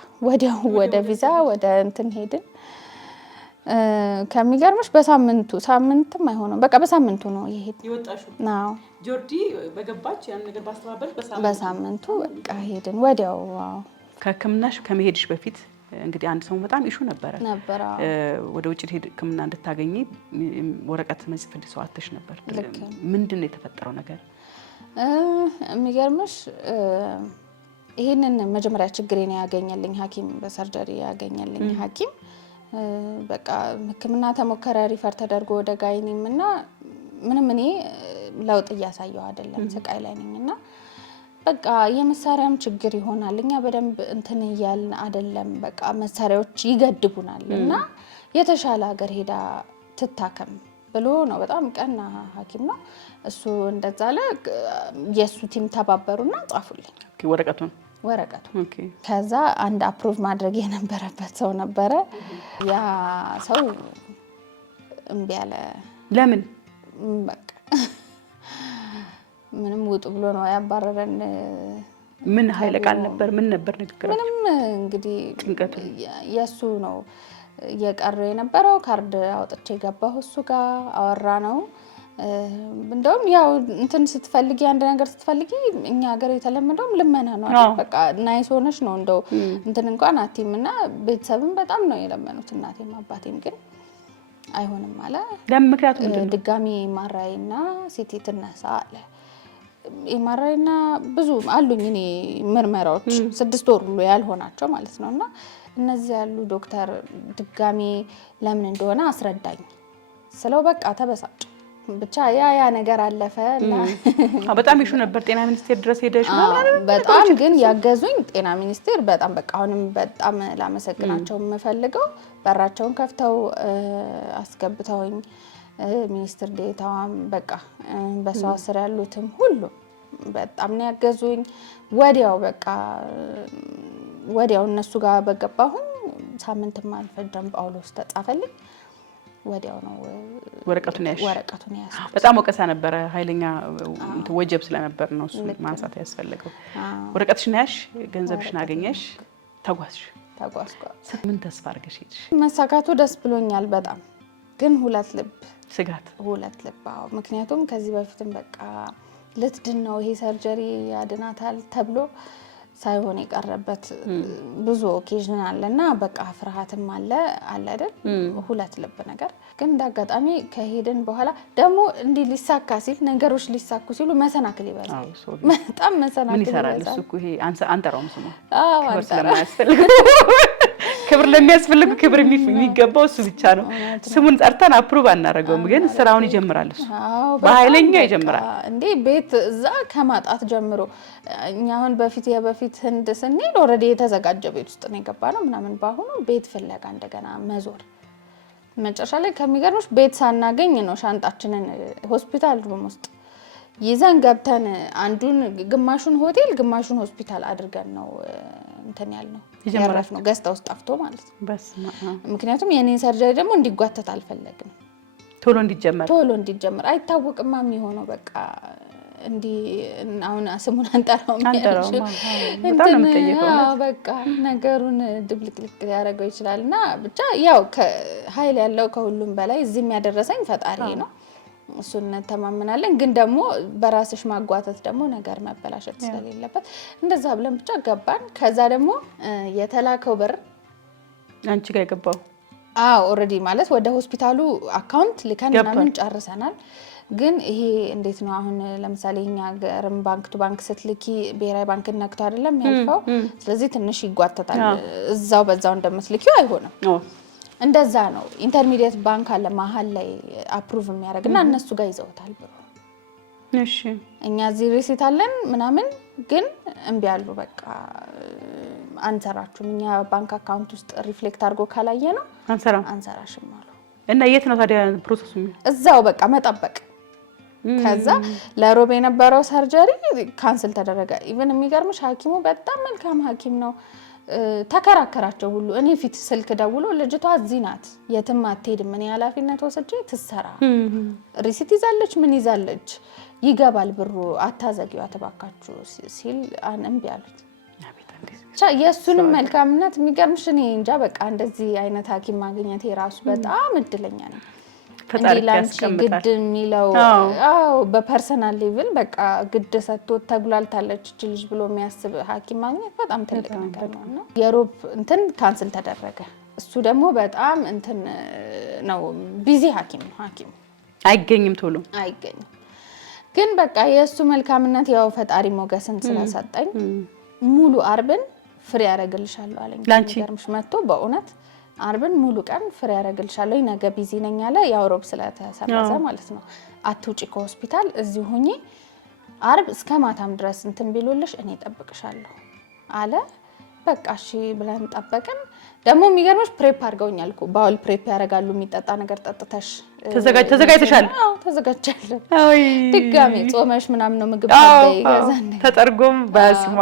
ወደ ቪዛ ወደ እንትን ሄድን ከሚገርምሽ ሳምንትም አይሆንም በቃ በሳምንቱ ነው ይወጣሽው ናው ጆርዲ በገባች ያን ነገር ባስተባበል በሳምንቱ በቃ ሄድን ወዲያው ከህክምናሽ ከመሄድሽ በፊት እንግዲህ አንድ ሰው በጣም ኢሹ ነበረ ወደ ውጭ ሄድ ህክምና እንድታገኚ ወረቀት መጽፈት ሰው አጥተሽ ነበር ምንድነው የተፈጠረው ነገር የሚገርምሽ ይሄንን መጀመሪያ ችግሬን ያገኘልኝ ሐኪም በሰርጀሪ ያገኘልኝ ሐኪም በቃ ህክምና ተሞከረ ሪፈር ተደርጎ ወደ ጋይኒምና ምንም እኔ ለውጥ እያሳየው አይደለም ስቃይ ላይ ነኝና በቃ የመሳሪያም ችግር ይሆናል እኛ በደንብ እንትን ይያልን አይደለም በቃ መሳሪያዎች ይገድቡናልና የተሻለ ሀገር ሄዳ ትታከም ብሎ ነው በጣም ቀና ሐኪም ነው እሱ እንደዛ አለ የሱ ቲም ተባበሩና ጻፉልኝ ወረቀቱ። ኦኬ ከዛ አንድ አፕሩቭ ማድረግ የነበረበት ሰው ነበረ። ያ ሰው እምቢ አለ። ለምን? በቃ ምንም ውጡ ብሎ ነው ያባረረን። ምን ኃይለ ቃል ነበር? ምን ነበር ንግግራችሁ? ምንም እንግዲህ ጭንቀቱ የሱ ነው የቀረ የነበረው። ካርድ አውጥቼ ገባሁ እሱ ጋር አወራ ነው። እንደውም ያው እንትን ስትፈልጊ አንድ ነገር ስትፈልጊ እኛ ሀገር የተለመደው ልመና ነው አይደል? በቃ ናይስ ሆነሽ ነው እንደው እንትን እንኳን አትይምና ቤተሰብም በጣም ነው የለመኑት እናቴም አባቴም ግን አይሆንም አለ። ለምን? ምክንያቱም ምንድነው? ድጋሚ ማራይና ሲቲ ትነሳ አለ። ማራይና ብዙ አሉኝ እኔ ምርመራዎች 6 ወር ሁሉ ያልሆናቸው ማለት ነውና እነዚህ ያሉ ዶክተር ድጋሚ ለምን እንደሆነ አስረዳኝ ስለው በቃ ተበሳጭ። ብቻ ያ ነገር አለፈና በጣም ይሹ ነበር። ጤና ሚኒስቴር ድረስ ሄደሽ ነው ማለት? በጣም ግን ያገዙኝ ጤና ሚኒስቴር በጣም በቃ አሁንም በጣም ላመሰግናቸው የምፈልገው በራቸውን ከፍተው አስገብተውኝ ሚኒስትር ዴታዋም በቃ በሰው ስር ያሉትም ሁሉ በጣም ነው ያገዙኝ። ወዲያው እነሱ ጋር በገባሁኝ ሳምንትም አልፈጀም ጳውሎስ ተጻፈልኝ። ወዲያው ነው ወረቀቱን ያስኩት። በጣም ወቀሳ ነበረ። ኃይለኛ ወጀብ ስለነበር ነው እሱ ማንሳት ያስፈልገው። ወረቀትሽን ያሽ፣ ገንዘብሽን አገኘሽ፣ ተጓዝኩ። ምን ተስፋ አድርገሽ ሄድሽ? መሳካቱ ደስ ብሎኛል በጣም ግን ሁለት ልብ። ምክንያቱም ከዚህ በፊትም በቃ ልትድን ነው ይሄ ሰርጀሪ ያድናታል ተብሎ ሳይሆን የቀረበት ብዙ ኦኬዥን አለና በቃ ፍርሃትም አለ አይደል? ሁለት ልብ ነገር ግን እንዳጋጣሚ ከሄድን በኋላ ደግሞ እንዲህ ሊሳካ ሲል ነገሮች ሊሳኩ ሲሉ መሰናክል ይበዛል። በጣም መሰናክል ይበዛል። ምን ይሰራል እሱ እኮ ይሄ አንተራውም ስሙ ክብር ለሚያስፈልግ ክብር የሚገባው እሱ ብቻ ነው። ስሙን ጠርተን አፕሩቭ አናረገውም፣ ግን ስራውን ይጀምራል እሱ በኃይለኛ ይጀምራል። እንዴ ቤት እዛ ከማጣት ጀምሮ እኛ አሁን በፊት ህንድ ስንሄድ ኦልሬዲ የተዘጋጀ ቤት ውስጥ ነው የገባነው ምናምን። ባሁኑ ቤት ፍለጋ እንደገና መዞር መጨረሻ ላይ ከሚገርምሽ ቤት ሳናገኝ ነው ሻንጣችንን ሆስፒታል ሩም ውስጥ ይዘን ገብተን አንዱን ግማሹን ሆቴል ግማሹን ሆስፒታል አድርገን ነው እንትን ያልነው ያረፍነው ገስታ ውስጥ ጠፍቶ ማለት ነው። ምክንያቱም የኔን ሰርጀሪ ደግሞ እንዲጓተት አልፈለግንም። ቶሎ እንዲጀመር አይታወቅማ የሚሆነው በቃ እንዲ አሁን ስሙን አንጠራውም በጣም ነው በቃ ነገሩን ድብልቅልቅ ያደርገው ይችላልና ብቻ ያው ኃይል ያለው ከሁሉም በላይ እዚህም ያደረሰኝ ፈጣሪ ነው። እሱን ተማምናለን። ግን ደግሞ በራስሽ ማጓተት ደግሞ ነገር መበላሸት ስለሌለበት እንደዛ ብለን ብቻ ገባን። ከዛ ደግሞ የተላከው ብር አንቺ ጋር የገባው ኦልሬዲ ማለት ወደ ሆስፒታሉ አካውንት ልከን ምናምን ጨርሰናል። ግን ይሄ እንዴት ነው አሁን ለምሳሌ እኛ ሀገርም ባንክ ቱ ባንክ ስትልኪ ብሔራዊ ባንክ ነክቶ አይደለም ያልፈው። ስለዚህ ትንሽ ይጓተታል። በዛው እንደምትልኪው አይሆንም። እንደዛ ነው። ኢንተርሚዲየት ባንክ አለ መሀል ላይ አፕሩቭ የሚያደርግና እነሱ ጋር ይዘውታል ብሩ። እሺ እኛ እዚህ ሪሲት አለን ምናምን ግን እምቢ አሉ። በቃ አንሰራችሁም፣ እኛ ባንክ አካውንት ውስጥ ሪፍሌክት አድርጎ ካላየ ነው አንሰራሽም አሉ። እና የት ነው ታዲያ ፕሮሰሱ? እዛው በቃ መጠበቅ። ከዛ ለሮብ የነበረው ሰርጀሪ ካንስል ተደረገ። ኢቭን የሚገርምሽ ሐኪሙ በጣም መልካም ሐኪም ነው። ተከራከራቸው ሁሉ እኔ ፊት ስልክ ደውሎ ልጅቷ እዚህ ናት የትም አትሄድም፣ እኔ ኃላፊነት ወስጄ ትሰራ፣ ሪሲት ይዛለች ምን ይዛለች፣ ይገባል ብሩ፣ አታዘጊው አትባካችሁ ሲል እምቢ አሉት። የእሱንም መልካምነት የሚገርምሽ እኔ እንጃ በቃ እንደዚህ አይነት ሐኪም ማግኘት የራሱ በጣም እድለኛ ነኝ። ላንቺ ግድ የሚለው በፐርሰናል ሌቭል በቃ ግድ ሰጥቶ ተጉላልታለች እች ልጅ ብሎ የሚያስብ ሐኪም ማግኘት በጣም ትልቅ ነገር ነው። የሮብ እንትን ካንስል ተደረገ። እሱ ደግሞ በጣም እንትን ነው ቢዚ ሐኪም ነው። ሐኪም አይገኝም፣ ቶሎ አይገኝም። ግን በቃ የእሱ መልካምነት ያው ፈጣሪ ሞገስን ስለሰጠኝ ሙሉ አርብን ፍሬ ያደርግልሻለሁ አለኝ። ገርምሽ መጥቶ በእውነት አርብን ሙሉ ቀን ፍሬ ያደርግልሻለሁ፣ ነገ ቢዚ ነኝ አለ። ያው ሮብ ስለተሰረዘ ማለት ነው። አትውጪ ከሆስፒታል እዚሁ ሁኚ፣ አርብ እስከ ማታም ድረስ እንትን ቢሉልሽ እኔ እጠብቅሻለሁ አለ። በቃ እሺ ብለን ጠበቅን። ደግሞ የሚገርምሽ ፕሬፕ አድርገውኛል እኮ ባውል ፕሬፕ ያደርጋሉ የሚጠጣ ነገር ጠጥተሽ ተዘጋጅተሻል? አዎ ተዘጋጅቻለሁ። ድጋሜ ጾመሽ ምናምን ነው ምግብ ይገዛል ተጠርጎም በስማ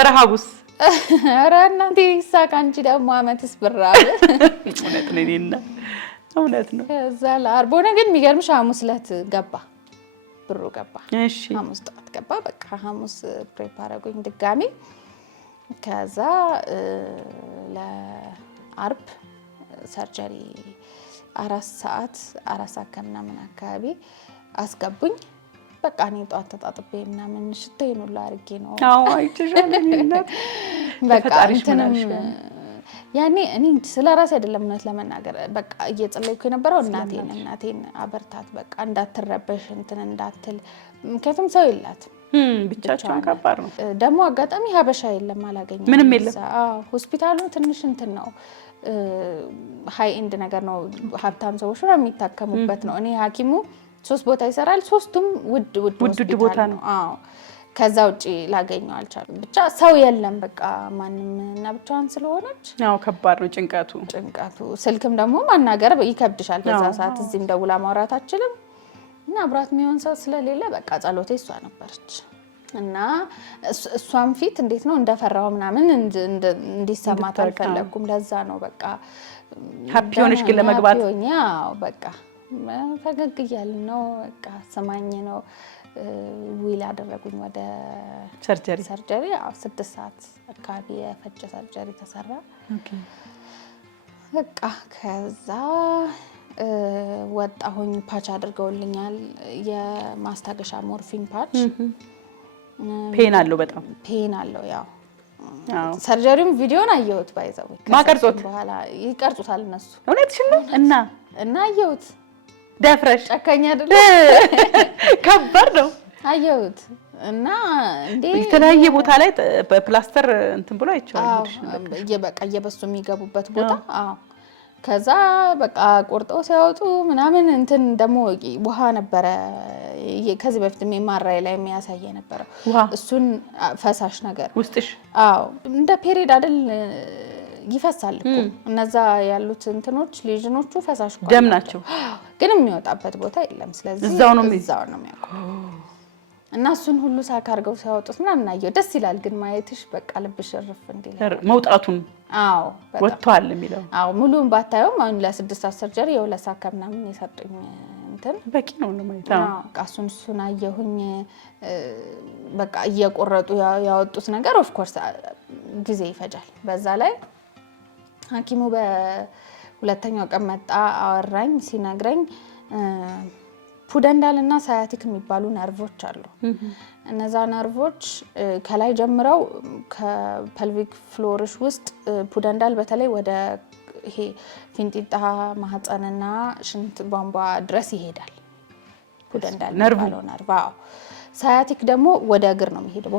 ረሃቡስ ኧረ እናንተ ይሳቅ አንቺ ደግሞ አመትስ ብራ እውነት ነው እኔና እውነት ነው። ከዛ ለአርብ ሆነ ግን የሚገርምሽ ሐሙስ ዕለት ገባ ብሩ ገባ። እሺ ሐሙስ ጠዋት ገባ። በቃ ሐሙስ ፕሬፕ አደረጉኝ ድጋሜ። ከዛ ለአርብ ሰርጀሪ 4 ሰዓት ከምናምን አካባቢ አስገቡኝ። በቃ እኔ ጠዋት ተጣጥቤ ምናምን ሽቶዬን ሁሉ አድርጌ ነው አይተሻለኝነት በቃ እንትንም ያኔ እኔ ስለ ራሴ አይደለም እውነት ለመናገር በቃ እየጸለይኩ የነበረው እናቴን አበርታት በቃ እንዳትረበሽ እንትን እንዳትል ምክንያቱም ሰው የላትም ብቻቸውን ከባድ ነው። ደግሞ አጋጣሚ ሀበሻ የለም አላገኘም ምንም የለም። ሆስፒታሉ ትንሽ እንትን ነው ሃይ ኤንድ ነገር ነው ሀብታም ሰዎች ነው የሚታከሙበት ነው። እኔ ሐኪሙ 3 ቦታ ይሰራል 3ቱም ውድ ቦታ ነው። አዎ ከዛ ውጪ ላገኘው አልቻልኩም። ብቻ ሰው የለም በቃ ማንንም እና ብቻዋን ስለሆነች ያው ከባድ ነው ጭንቀቱ። ስልክም ደግሞ ማናገር ይከብድሻል በዛ ሰዓት እዚህም ደውላ ማውራት አትችልም። እና አብራት የሚሆን ሰው ስለሌለ በቃ ጸሎቴ እሷ ነበረች። እና እሷም ፊት እንዴት ነው እንደፈራው ምናምን እንዲሰማት አልፈለኩም። ለዛ ነው በቃ ሃፒ ሆነሽ ግን ለመግባት ያው በቃ ፈገግ እያልን ነው በቃ ሰማኝ ነው ዊል አደረጉኝ ወደ ሰርጀሪ 6 ሰዓት አካባቢ የፈጀ ሰርጀሪ ተሰራ። በቃ ከዛ ወጣሁኝ። ፓች አድርገውልኛል የማስታገሻ ሞርፊን ፓች። ፔን አለው በጣም ፔን አለው። ያው ሰርጀሪም ቪዲዮን አየሁት ባይዘው ማቀርጾት በኋላ ይቀርጹታል እነሱ። እውነትሽን ነው እና አየሁት ደፍረሽ ጨካኝ አይደለ ከባድ ነው አየሁት። እና እንዴ የተለያየ ቦታ ላይ በፕላስተር እንትን ብሎ አይቻልም በቃ እየበሱ የሚገቡበት ቦታ። አዎ ከዛ በቃ ቆርጠው ሲያወጡ ምናምን እንትን ደግሞ ውሃ ነበረ ከዚህ በፊት የማራይ ላይ የሚያሳየ ነበረ እሱን ፈሳሽ ነገር ውስጥሽ። አዎ እንደ ፔሪድ አይደል ይፈሳል እኮ እነዛ ያሉት እንትኖች ሌጅኖቹ ፈሳሽ ደም ናቸው ግን የሚወጣበት ቦታ የለም። ስለዚህ እዛው ነው የሚያውቀው። እና እሱን ሁሉ ሳካ አድርገው ሲያወጡት ምናምን አየሁ። ደስ ይላል ግን ማየትሽ በቃ ልብሽ እርፍ እንዲል መውጣቱን። አዎ ወጥቷል የሚለው አዎ ሙሉን ባታየውም አሁን ለ6 ሰዓት ሰርጀሪ የ2 ሰዓት ከምናምን የሰጡኝ እንትን በቂ ነው ለማየት። በቃ እሱን አየሁኝ። በቃ እየቆረጡ ያወጡት ነገር ኦፍ ኮርስ ጊዜ ይፈጃል። በዛ ላይ ሐኪሙ በሁለተኛው ቀን መጣ አወራኝ። ሲነግረኝ ፑደንዳል እና ሳያቲክ የሚባሉ ነርቮች አሉ። እነዛ ነርቮች ከላይ ጀምረው ከፐልቪክ ፍሎርሽ ውስጥ ፑደንዳል በተለይ ወደ ይሄ ፊንጢጣ ማህፀንና ሽንት ቧንቧ ድረስ ይሄዳል። ፑደንዳል የሚባለው ነርቭ። ሳያቲክ ደግሞ ወደ እግር ነው የሚሄደው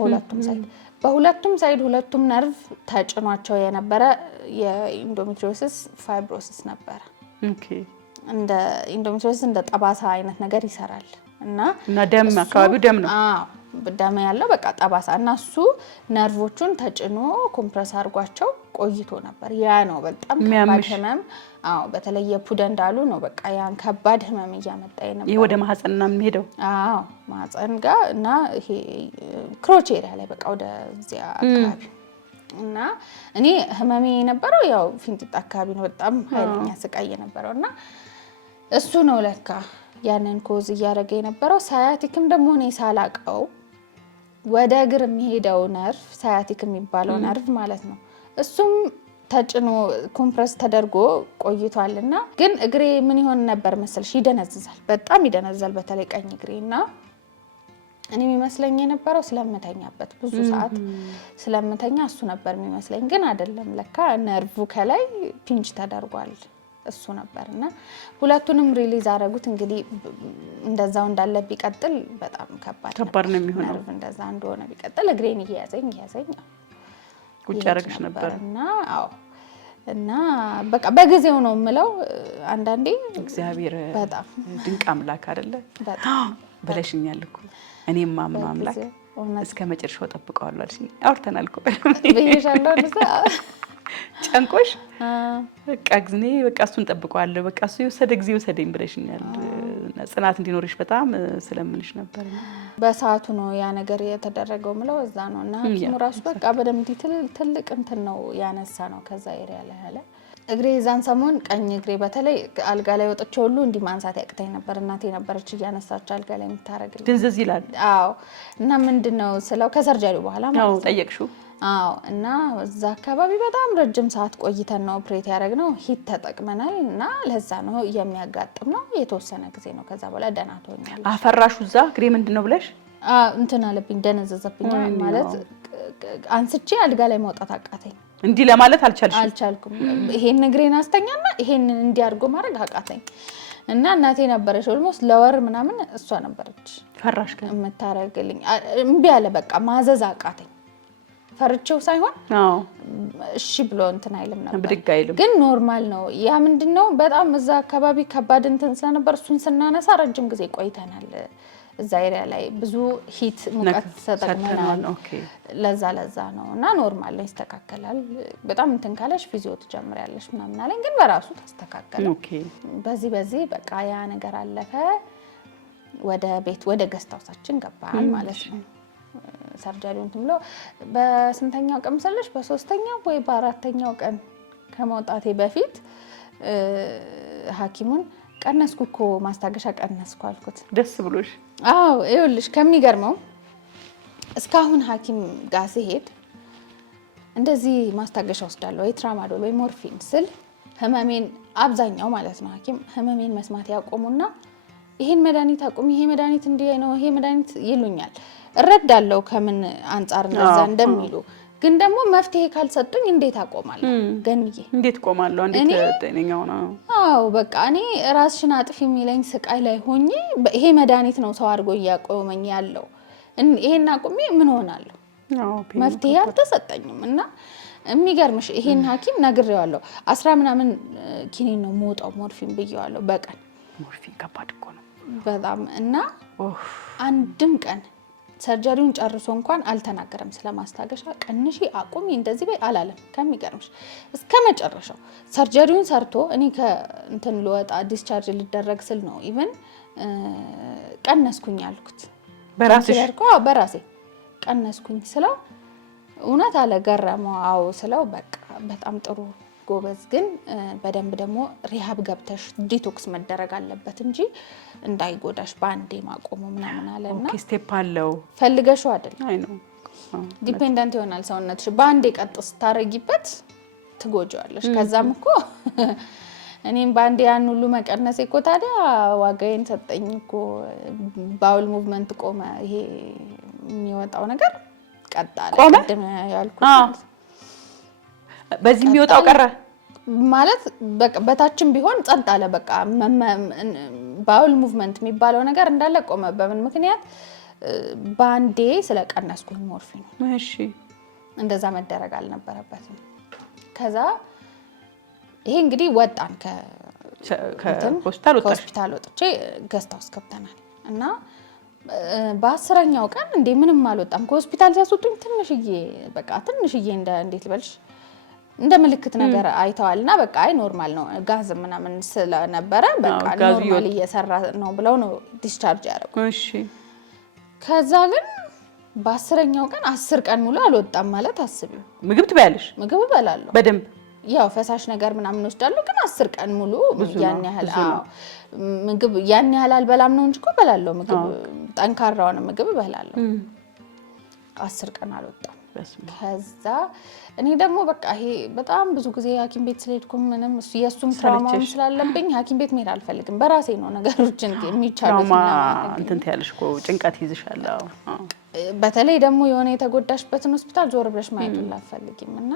በሁለቱም ሳይድ ሁለቱም ነርቭ ተጭኗቸው የነበረ የኢንዶሜትሪዮሲስ ፋይብሮሲስ ነበረ። እንደ ኢንዶሜትሪዮሲስ እንደ ጠባሳ አይነት ነገር ይሰራል እና ደም አካባቢው ደም ነው። ደም ያለው በቃ ጠባሳ እና እሱ ነርቮቹን ተጭኖ ኮምፕረስ አድርጓቸው ቆይቶ ነበር። ያ ነው በጣም ከባድ ህመም። በተለይ የፑደንዳሉ ነው በቃ ያን ከባድ ህመም እያመጣ የነበረው። ይሄ ወደ ማህፀንና የሚሄደው ማህፀን ጋር እና ይሄ ክሮች ኤሪያ ላይ በቃ ወደ እዚያ አካባቢ እና እኔ ህመሜ የነበረው ያው ፊንጢጣ አካባቢ ነው። በጣም ኃይለኛ ስቃይ የነበረው እና እሱ ነው ለካ ያንን ኮዝ እያደረገ የነበረው። ሳያቲክም ደግሞ እኔ ሳላቀው ወደ እግር የሚሄደው ነርቭ ሳያቲክ የሚባለው ነርቭ ማለት ነው። እሱም ተጭኖ ኮምፕረስ ተደርጎ ቆይቷልና ግን እግሬ ምን ይሆን ነበር መሰልሽ? ይደነዝዛል፣ በጣም ይደነዝዛል፣ በተለይ ቀኝ እግሬ እና እኔ የሚመስለኝ የነበረው ስለምተኛበት ብዙ ሰዓት ስለምተኛ እሱ ነበር የሚመስለኝ። ግን አይደለም ለካ ነርቭ ከላይ ፒንች ተደርጓል እሱ ነበርና ሁለቱንም ሪሊዝ አደረጉት። እንግዲህ እንደዛው እንዳለ ቢቀጥል በጣም ከባድ ነው የሚሆነው። ነርቭ እንደዛ እንደሆነ ቢቀጥል እግሬን እየያዘኝ ቁጭ ያደርግሽ ነበር እና በቃ በጊዜው ነው የምለው። አንዳንዴ እግዚአብሔር በጣም ድንቅ አምላክ አይደለ ብለሽኛል እኮ እኔም ማምነው አምላክ እስከ መጨረሻው ጠብቀዋለሁ አልሽኝ። አውርተናል እኮ ብዬሻለሁ። ጨንቆሽ በቃ ግዝኔ በቃ እሱን ጠብቀዋለሁ በቃ እሱ የወሰደ ጊዜ ወሰደኝ ብለሽኛል። ጽናት እንዲኖርሽ በጣም ስለምንሽ ነበር። በሰዓቱ ነው ያ ነገር የተደረገው ምለው እዛ ነው እና ሐኪሙ ራሱ በቃ በደምብ ትልቅ እንትን ነው ያነሳ ነው ከዛ ኤሪያ ላይ ያለ እግሬ ዛን ሰሞን ቀኝ እግሬ በተለይ አልጋ ላይ ወጥቼ ሁሉ እንዲህ ማንሳት ያቅተኝ ነበር። እናቴ ነበረች እያነሳች አልጋ ላይ የምታረግልኝ። ድንዝዝ ይላል። አዎ እና ምንድነው ስለው ከሰርጀሪው በኋላ ማለት ነው ጠየቅሽው? አዎ እና እዛ አካባቢ በጣም ረጅም ሰዓት ቆይተን ነው ኦፕሬት ያደረግነው። ሂት ተጠቅመናል እና ለዛ ነው የሚያጋጥም ነው የተወሰነ ጊዜ ነው። ከዛ በኋላ ደህና ትሆኛለሽ። አፈራሹ እዛ እግሬ ምንድነው ብለሽ? እንትን አለብኝ ደነዘዘብኝ ማለት አንስቼ አልጋ ላይ መውጣት አቃተኝ። እንዲህ ለማለት አልቻልኩም። ይሄን እግሬን አስተኛና ይሄን እንዲያርጎ ማድረግ አቃተኝ እና እናቴ ነበረች ኦልሞስት ለወር ምናምን እሷ ነበረች ፈራሽ የምታረግልኝ። እምቢ አለ በቃ ማዘዝ አቃተኝ። ፈርቼው ሳይሆን እሺ ብሎ እንትን አይልም ነበር ግን ኖርማል ነው። ያ ምንድነው በጣም እዛ አካባቢ ከባድ እንትን ስለነበር እሱን ስናነሳ ረጅም ጊዜ ቆይተናል። እዛ ኤሪያ ላይ ብዙ ሂት ሙቀት ተጠቅመናል። ለዛ ነው እና ኖርማል ላይ ይስተካከላል። በጣም እንትን ካለሽ ፊዚዮ ትጀምሪያለሽ ምናምን አለኝ ግን በራሱ ተስተካከለ። በዚህ በቃ ያ ነገር አለፈ። ወደ ቤት ወደ ገስታውሳችን ገባን ማለት ነው። ሰርጀሪውን ትምሎ በስንተኛው ቀን መሰለሽ? በ3ኛው ወይ በ4ኛው ቀን ከመውጣቴ በፊት ሐኪሙን ቀነስኩ እኮ ማስታገሻ ቀነስኩ አልኩት። ደስ ብሎሽ? አዎ ይኸውልሽ ከሚገርመው እስካሁን ሐኪም ጋር ሲሄድ እንደዚህ ማስታገሻ ወስዳለሁ ወይ ትራማዶል ወይ ሞርፊን ስል ህመሜን አብዛኛው ማለት ነው ሐኪም ህመሜን መስማት ያቆሙና ይሄን መድኃኒት አቁም፣ ይሄ መድኃኒት እንዲህ ነው፣ ይሄ መድኃኒት ይሉኛል። እረዳለሁ ከምን አንፃር እንደዛ እንደሚሉ ግን ደግሞ መፍትሄ ካልሰጡኝ እንዴት አቆማለሁ? ገንዬ እንዴት ቆማለሁ? እንዴት ጤነኛው ነው? አዎ በቃ እኔ ራስሽን አጥፊ የሚለኝ ስቃይ ላይ ሆኜ ይሄ መድኃኒት ነው ሰው አድርጎ እያቆመኝ ያለው። ይሄን አቁሜ ምን ሆናለሁ? መፍትሄ አልተሰጠኝም። እና የሚገርምሽ ይሄን ሐኪም ነግሬዋለሁ። 10 ምናምን ኪኒን ነው የምወጣው ሞርፊን ብዬዋለሁ በቀን። ሞርፊን ከባድ እኮ ነው በጣም። እና አንድም ቀን ሰርጀሪውን ጨርሶ እንኳን አልተናገረም ስለማስታገሻ ቀንሺ አቁሚ እንደዚህ በይ አላለም። ከሚገርምሽ እስከ መጨረሻው ሰርጀሪውን ሰርቶ እኔ ከእንትን ልወጣ ዲስቻርጅ ልደረግ ስል ነው ኢቭን ቀነስኩኝ አልኩት። በራሴ ቀነስኩኝ ስለው እውነት አለ ገረመው። አዎ ስለው በቃ በጣም ጥሩ ጎበዝ፣ ግን በደንብ ደግሞ ሪሃብ ገብተሽ ዲቶክስ መደረግ አለበት እንጂ እንዳይጎዳሽ ባንዴ ማቆሙ ምናምን አለና ስቴፕ አለው ፈልገሽው አይደል? አይ ነው ዲፔንደንት ይሆናል ሰውነትሽ። ባንዴ ቀጥ ስታረጊበት ትጎጂዋለሽ። ከዛም እኮ እኔም ባንዴ ያን ሁሉ መቀነሴ እኮ ታዲያ ዋጋዬን ሰጠኝ እኮ። ባውል ሙቭመንት ቆመ። ይሄ የሚወጣው ነገር ቀጥ አለ። ቅድም ያልኩት በዚህ የሚወጣው ቀረ ማለት በታችም ቢሆን ጸጥ አለ። በቃ ባውል ሙቭመንት የሚባለው ነገር እንዳለ ቆመ። በምን ምክንያት? ባንዴ ስለቀነስኩኝ ሞርፊን። እሺ እንደዛ መደረግ አልነበረበትም። ከዛ ይሄ እንግዲህ ወጣን ከሆስፒታል ወጥቼ ገስት ሃውስ ገብተናል እና በ10ኛው ቀን እንዴ ምንም አልወጣም ከሆስፒታል ሲያስወጡኝ ትንሽዬ እንዴት ልበልሽ እንደ ምልክት ነገር አይተዋልና በቃ አይ ኖርማል ነው ጋዝ ምናምን ስለነበረ በቃ ኖርማል እየሰራ ነው ብለው ነው ዲስቻርጅ ያደረጉ። እሺ ከዛ ግን በ10ኛው ቀን 10 ቀን ሙሉ አልወጣም ማለት አስቢው። ምግብ ትበያለሽ? ምግብ እበላለሁ በደንብ ያው ፈሳሽ ነገር ምናምን ወስዳለሁ፣ ግን 10 ቀን ሙሉ ያን ያህል ምግብ ያን ያህል አልበላም ነው እንጂ እኮ እበላለሁ። ምግብ ጠንካራውን ምግብ እበላለሁ። 10 ቀን አልወጣም። ከዛ እኔ ደግሞ በቃ ይሄ በጣም ብዙ ጊዜ ሐኪም ቤት ስለሄድኩ ምንም የእሱም ትራውማም ስላለብኝ ሐኪም ቤት መሄድ አልፈልግም። በራሴ ነው ነገሮችን የሚቻሉት እንትን ትያለሽ እኮ ጭንቀት ይዝሻል። በተለይ ደግሞ የሆነ የተጎዳሽበትን ሆስፒታል ዞር ብለሽ ማየቱን አልፈልግም እና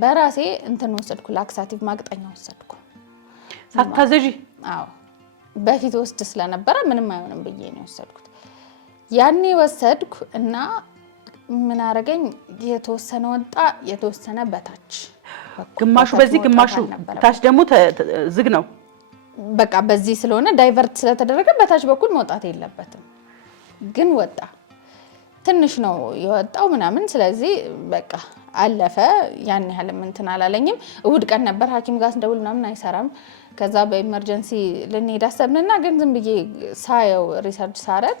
በራሴ እንትን ወሰድኩ፣ ላክሳቲቭ ማቅጠኛ ወሰድኩ ሳታዘዢ። አዎ በፊት ወስድ ስለነበረ ምንም አይሆንም ብዬ ነው ወሰድኩት። ያኔ ወሰድኩ እና ምን አረገኝ? የተወሰነ ወጣ፣ የተወሰነ በታች፣ ግማሹ በዚህ ግማሹ ታች ደግሞ ዝግ ነው። በቃ በዚህ ስለሆነ ዳይቨርት ስለተደረገ በታች በኩል መውጣት የለበትም፣ ግን ወጣ። ትንሽ ነው የወጣው ምናምን ስለዚህ በቃ አለፈ ያን ያህል እንትን አላለኝም እሁድ ቀን ነበር ሐኪም ጋር እንደውል ምናምን አይሰራም ከዛ በኢመርጀንሲ ልንሄድ አሰብንና ግን ዝም ብዬ ሳየው ሪሰርች ሳረግ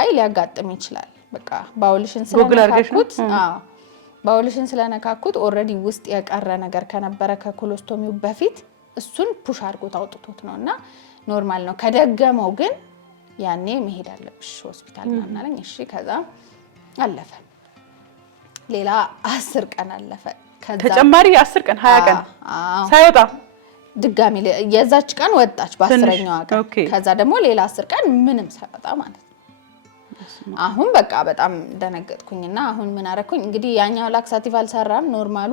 አይ ሊያጋጥም ይችላል በቃ ባውልሽን ስለነካኩት ባውልሽን ስለነካኩት ኦሬዲ ውስጥ የቀረ ነገር ከነበረ ከኮሎስቶሚው በፊት እሱን ፑሽ አድርጎት አውጥቶት ነውና ኖርማል ነው ከደገመው ግን ያኔ መሄድ አለብሽ ሆስፒታል ምናምን አለኝ እሺ ከዛ አለፈ ሌላ 10 ቀን አለፈ ከዛ ተጨማሪ 10 ቀን 20 ቀን ሳይወጣ ድጋሚ የዛች ቀን ወጣች በ10ኛው ቀን ከዛ ደግሞ ሌላ 10 ቀን ምንም ሳይወጣ ማለት ነው አሁን በቃ በጣም ደነገጥኩኝና አሁን ምን አረኩኝ እንግዲህ ያኛው ላክሳቲቭ አልሰራም ኖርማሉ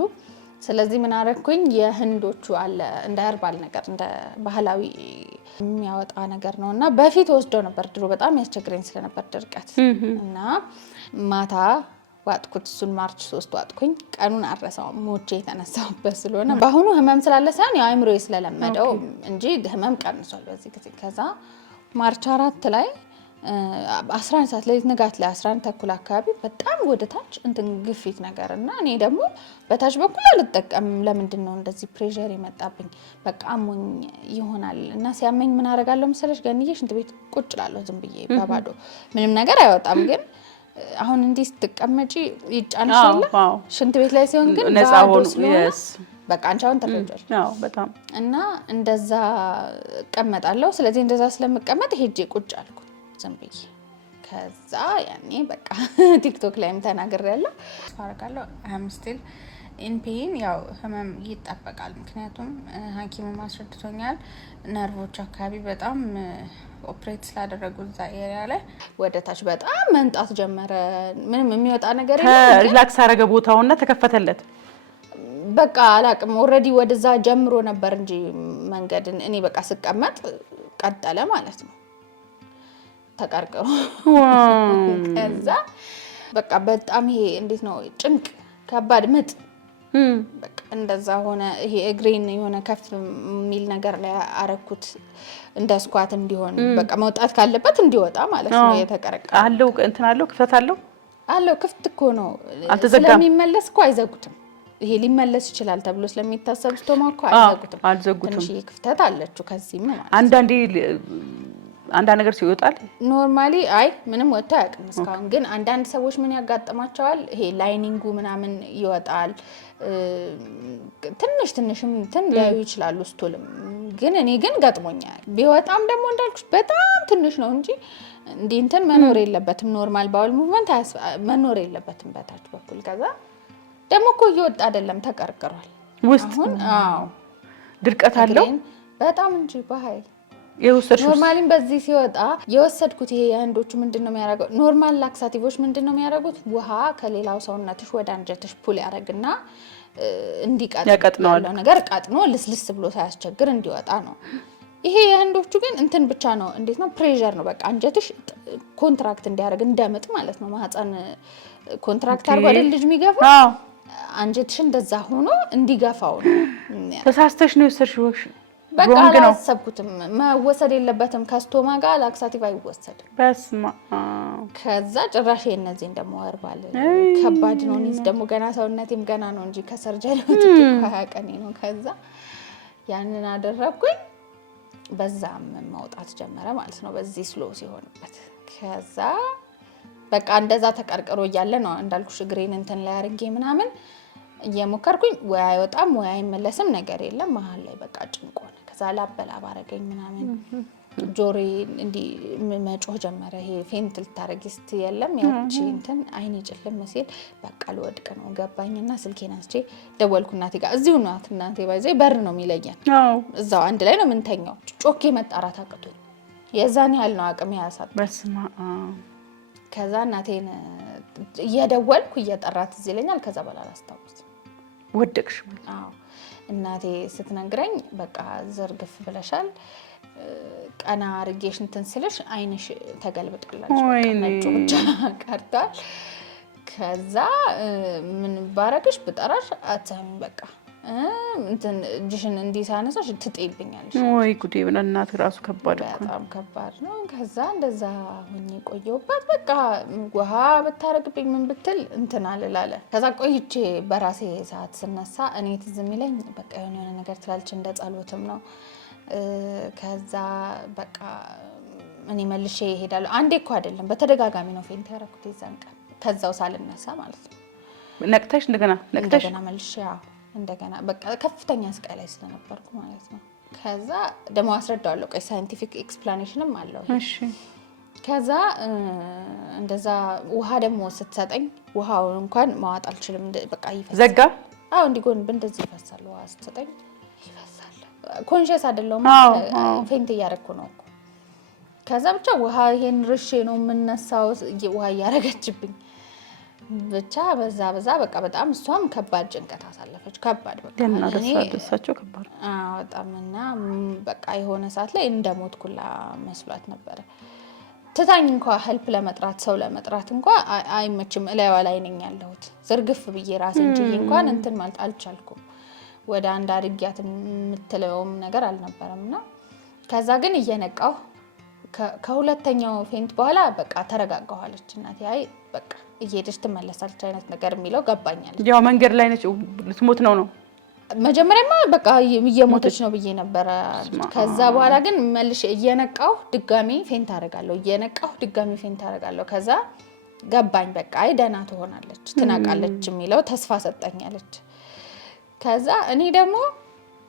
ስለዚህ ምን አረኩኝ የህንዶቹ አለ እንደ ሀርባል ነገር እንደ ባህላዊ የሚያወጣ ነገር ነውና በፊት ወስዶ ነበር ድሮ በጣም ያስቸግረኝ ስለነበር ድርቀት እና ማታ ዋጥኩት እሱን ማርች 3 ዋጥኩኝ ቀኑን አረሳው ሞቼ የተነሳውበት ስለሆነ በአሁኑ ህመም ስላለ ሳይሆን የአእምሮዬ ስለለመደው እንጂ ህመም ቀንሷል በዚህ ጊዜ ከዛ ማርች 4 ላይ 11 ሰዓት ላይ ንጋት ላይ 11 ተኩል አካባቢ በጣም ወደ ታች እንትን ግፊት ነገርና እኔ ደግሞ በታች በኩል አልተጠቀም ለምንድነው እንደዚህ ፕሬሸር ይመጣብኝ በቃ አሞኝ ይሆናል እና ሲያመኝ ምን አደርጋለሁ መሰለሽ ገንዬ ሽንት ቤት ቁጭ እላለሁ ዝም ብዬ በባዶ ምንም ነገር አይወጣም ግን አሁን እንዲህ ስትቀመጪ ይጫንሻል ሽንት ቤት ላይ ሲሆን ግን ነፃ ሆኖ በቃ አንቻውን ተረጃለሽ በጣም እና እንደዛ እቀመጣለሁ ስለዚህ እንደዛ ስለምቀመጥ ሄጄ ቁጭ አልኩ ዝም ብዬ ከዛ ያኔ በቃ ቲክቶክ ላይም ተናግሬያለሁ አረጋለሁ አም ስቲል ኢን ፔን ያው ህመም ይጣበቃል ምክንያቱም ሐኪሙ ማስረድቶኛል ነርቮች አካባቢ በጣም ኦፕሬት ስላደረጉ እዛ ኤሪያ ላይ ወደ ታች በጣም መንጣት ጀመረ ምንም የሚወጣ ነገር የለም ሪላክስ አረገ ቦታውና ተከፈተለት በቃ አላቅም ኦሬዲ ወደዛ ጀምሮ ነበር እንጂ መንገድን እኔ በቃ ስቀመጥ ቀጠለ ማለት ነው ተቀርቀው ከዛ በቃ በጣም ይሄ እንዴት ነው ጭንቅ ከባድ ምጥ በቃ እንደዛ ሆነ ይሄ እግሬን የሆነ ከፍ ሚል ነገር ላይ አረኩት እንደ ስኳት እንዲሆን በቃ መውጣት ካለበት እንዲወጣ ማለት ነው የተቀረቀረ አለው እንትን አለው ክፍተት አለው ክፍት እኮ ነው ስለሚመለስ እኮ አይዘጉትም ይሄ ሊመለስ ይችላል ተብሎ ስለሚታሰብ ስቶማክ እኮ አልዘጉትም ትንሽ ክፍተት አለችው ከዚህም ማለት አንዳንድ ነገር ሲወጣል ኖርማሊ አይ ምንም ወጣ ያቅም እስካሁን ግን አንዳንድ ሰዎች ምን ያጋጥማቸዋል ይሄ ላይኒንጉ ምናምን ይወጣል ትንሽም ሊያዩ ይችላሉ ስቶልም ግን እኔ ግን ገጥሞኛል ቢወጣም ደግሞ እንዳልኩሽ በጣም ትንሽ ነው እንጂ እንትን መኖር የለበትም ኖርማል ባውል ሙቭመንት መኖር የለበትም በታች በኩል ከዛ ደግሞ እኮ እየወጣ አይደለም ተቀርቅሯል ውስጥ ድርቀት አለው በጣም እንጂ በኃይል የወሰድኩት ኖርማሊን በዚህ ሲወጣ የወሰድኩት ይሄ የህንዶቹ ምንድነው የሚያደርገው ኖርማል ላክሳቲቮች ምንድነው የሚያደርጉት ውሃ ከሌላው ሰውነትሽ ወደ አንጀትሽ ፑል ያደርግና እንዲቀጥል ያለው ነገር ቀጥኖ ልስልስ ብሎ ሳያስቸግር እንዲወጣ ነው ይሄ የህንዶቹ ግን እንትን ብቻ ነው እንዴት ነው ፕሬሸር ነው በቃ አንጀትሽ ኮንትራክት እንዲያደርግ እንደምጥ ማለት ነው ማህፀን ኮንትራክት አድርጎ አይደል ልጅ የሚገፋው አንጀትሽ እንደዛ ሆኖ እንዲገፋው ነው ተሳስተሽ ነው የወሰድሽው በቃ አላሰብኩትም መወሰድ የለበትም ከስቶማ ጋር ላክሳቲቭ አይወሰድም በስማ ከዛ ጭራሽ እነዚህ እንደሞ ወርባል ከባድ ነው እኔስ ደግሞ ገና ሰውነቴም ገና ነው እንጂ ከሰርጀሪ ወጥቼ 20 ቀን ነው ከዛ ያንን አደረኩኝ በዛም ማውጣት ጀመረ ማለት ነው በዚህ ስሎ ሲሆንበት ከዛ በቃ እንደዛ ተቀርቅሮ እያለ ነው እንዳልኩሽ ግሬን እንትን ላይ አርጌ ምናምን እየሞከርኩኝ ወይ አይወጣም ወይ አይመለስም ነገር የለም መሀል ላይ በቃ ጭንቆ ነው ከዛ ላበላ ባረገኝ ምናምን ጆሪ እንዲ መጮህ ጀመረ ይሄ ፌንት ልታረጊ እስቲ የለም ያቺ እንትን አይኔ ጭልም ሲል በቃ ልወድቅ ነው ገባኝና ስልኬን አንስቼ ደወልኩ እናቴ ጋር እዚሁ ናት እናቴ ባይዘይ በር ነው የሚለየን እዛው አንድ ላይ ነው ምንተኛው ጮኬ መጣራት አቅቶኝ የዛን ያህል ነው አቅም ያሳጥ በስማ ከዛ እናቴን እየደወልኩ እየጠራት ይለኛል ከዛ በኋላ አላስታውስ ወደቅሽ አዎ እናቴ ስትነግረኝ በቃ ዘርግፍ ብለሻል ቀና አርጌሽ እንትን ስልሽ አይንሽ ተገልብጦላች ነጭ ብቻ ቀርቷል ከዛ ምን ባረግሽ ብጠራሽ አትሰሚም በቃ እንትን እጅሽን እንዲሳነሳሽ ትጥይብኛለሽ። ወይ ጉዴ በእናት ራሱ ከባድ እኮ በጣም ከባድ ነው። ከዛ እንደዛ ሆኜ ቆየሁበት። በቃ ውሃ ብታረግብኝ ምን ብትል እንትን አልላለ። ከዛ ቆይቼ በራሴ ሰዓት ስነሳ እኔ ትዝ የሚለኝ በቃ የሆነ ነገር ትላለች እንደ ጸሎትም ነው። ከዛ በቃ እኔ መልሼ እሄዳለሁ። አንዴ እኮ አይደለም በተደጋጋሚ ነው ፌንት ያደረኩት የዛን ቀን ከዛው ሳልነሳ ማለት ነው። ነቅተሽ እንደገና መልሼ እንደገና በቃ ከፍተኛ ስቃይ ላይ ስለነበርኩ ማለት ነው። ከዛ ደግሞ አስረዳዋለሁ። ቆይ ሳይንቲፊክ ኤክስፕላኔሽንም አለው። እሺ ከዛ እንደዛ ውሃ ደግሞ ስትሰጠኝ ውሃው እንኳን ማዋጥ አልችልም። በቃ ይፈሳል። ዘጋ እንዲጎን እንደዚህ ይፈሳል። ውሃ ስትሰጠኝ ይፈሳል። ኮንሺየስ አይደለሁም። ፌንት እያደረኩ ነው እኮ። ከዛ ብቻ ውሃ ይሄን ርሼ ነው የምነሳው። ውሃ እያረገችብኝ ብቻ በዛ በቃ በጣም እሷም ከባድ ጭንቀት አሳለፈች። ከባድ በቃ ደሳቸው ከባድ በጣምና በቃ የሆነ ሰዓት ላይ እንደሞትኩላ መስሏት ነበረ። ትታኝ እንኳን ሄልፕ ለመጥራት ሰው ለመጥራት እንኳን አይመችም። እላይዋ ላይ ነኝ ያለሁት ዝርግፍ ብዬ ራሴን ጭዬ እንኳን እንትን ማለት አልቻልኩም። ወደ አንድ አድርጊያት የምትለውም ነገር አልነበረምና ከዛ ግን እየነቃሁ ከሁለተኛው ፌንት በኋላ በቃ ተረጋጋኋለች እናቴ። አይ በቃ እየሄደች ትመለሳለች አይነት ነገር የሚለው ገባኛል። ያው መንገድ ላይ ነች ልትሞት ነው መጀመሪያማ በቃ እየሞተች ነው ብዬ ነበረ። ከዛ በኋላ ግን መልሼ እየነቃሁ ድጋሚ ፌንት አደርጋለሁ። ከዛ ገባኝ በቃ አይ ደህና ትሆናለች ትናቃለች የሚለው ተስፋ ሰጠኛለች። ከዛ እኔ ደግሞ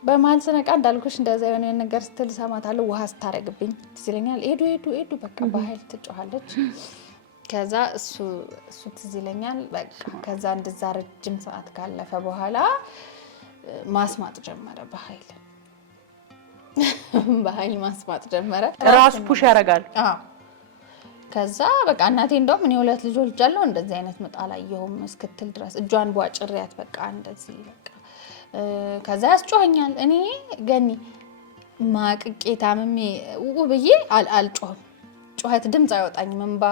በመሀል ስነቃ እንዳልኩሽ እንደዛ የሆነ ነገር ስትል ሰማታለሁ። ውሃ ስታረግብኝ ትዝ ይለኛል። ሄዱ በቃ በኃይል ትጮኻለች። ከዛ እሱ ትዝ ይለኛል። በቃ ከዛ እንደዛ ረጅም ሰዓት ካለፈ በኋላ ማስማጥ ጀመረ። በኃይል ማስማጥ ጀመረ። ራሱ ፑሽ ያደርጋል። ከዛ በቃ እናቴ እንደውም እኔ 2 ልጆች ልጃለሁ እንደዚህ አይነት ምጥ አላየሁም እስክትል ድረስ እጇን ቧጭሪያት በቃ እንደዚህ በቃ ከዛ ያስጮኸኛል። እኔ ገኒ ማቅቄ ታምሜ ብዬ አልጮህም። ጩኸት ድምፅ አይወጣኝም። እንባ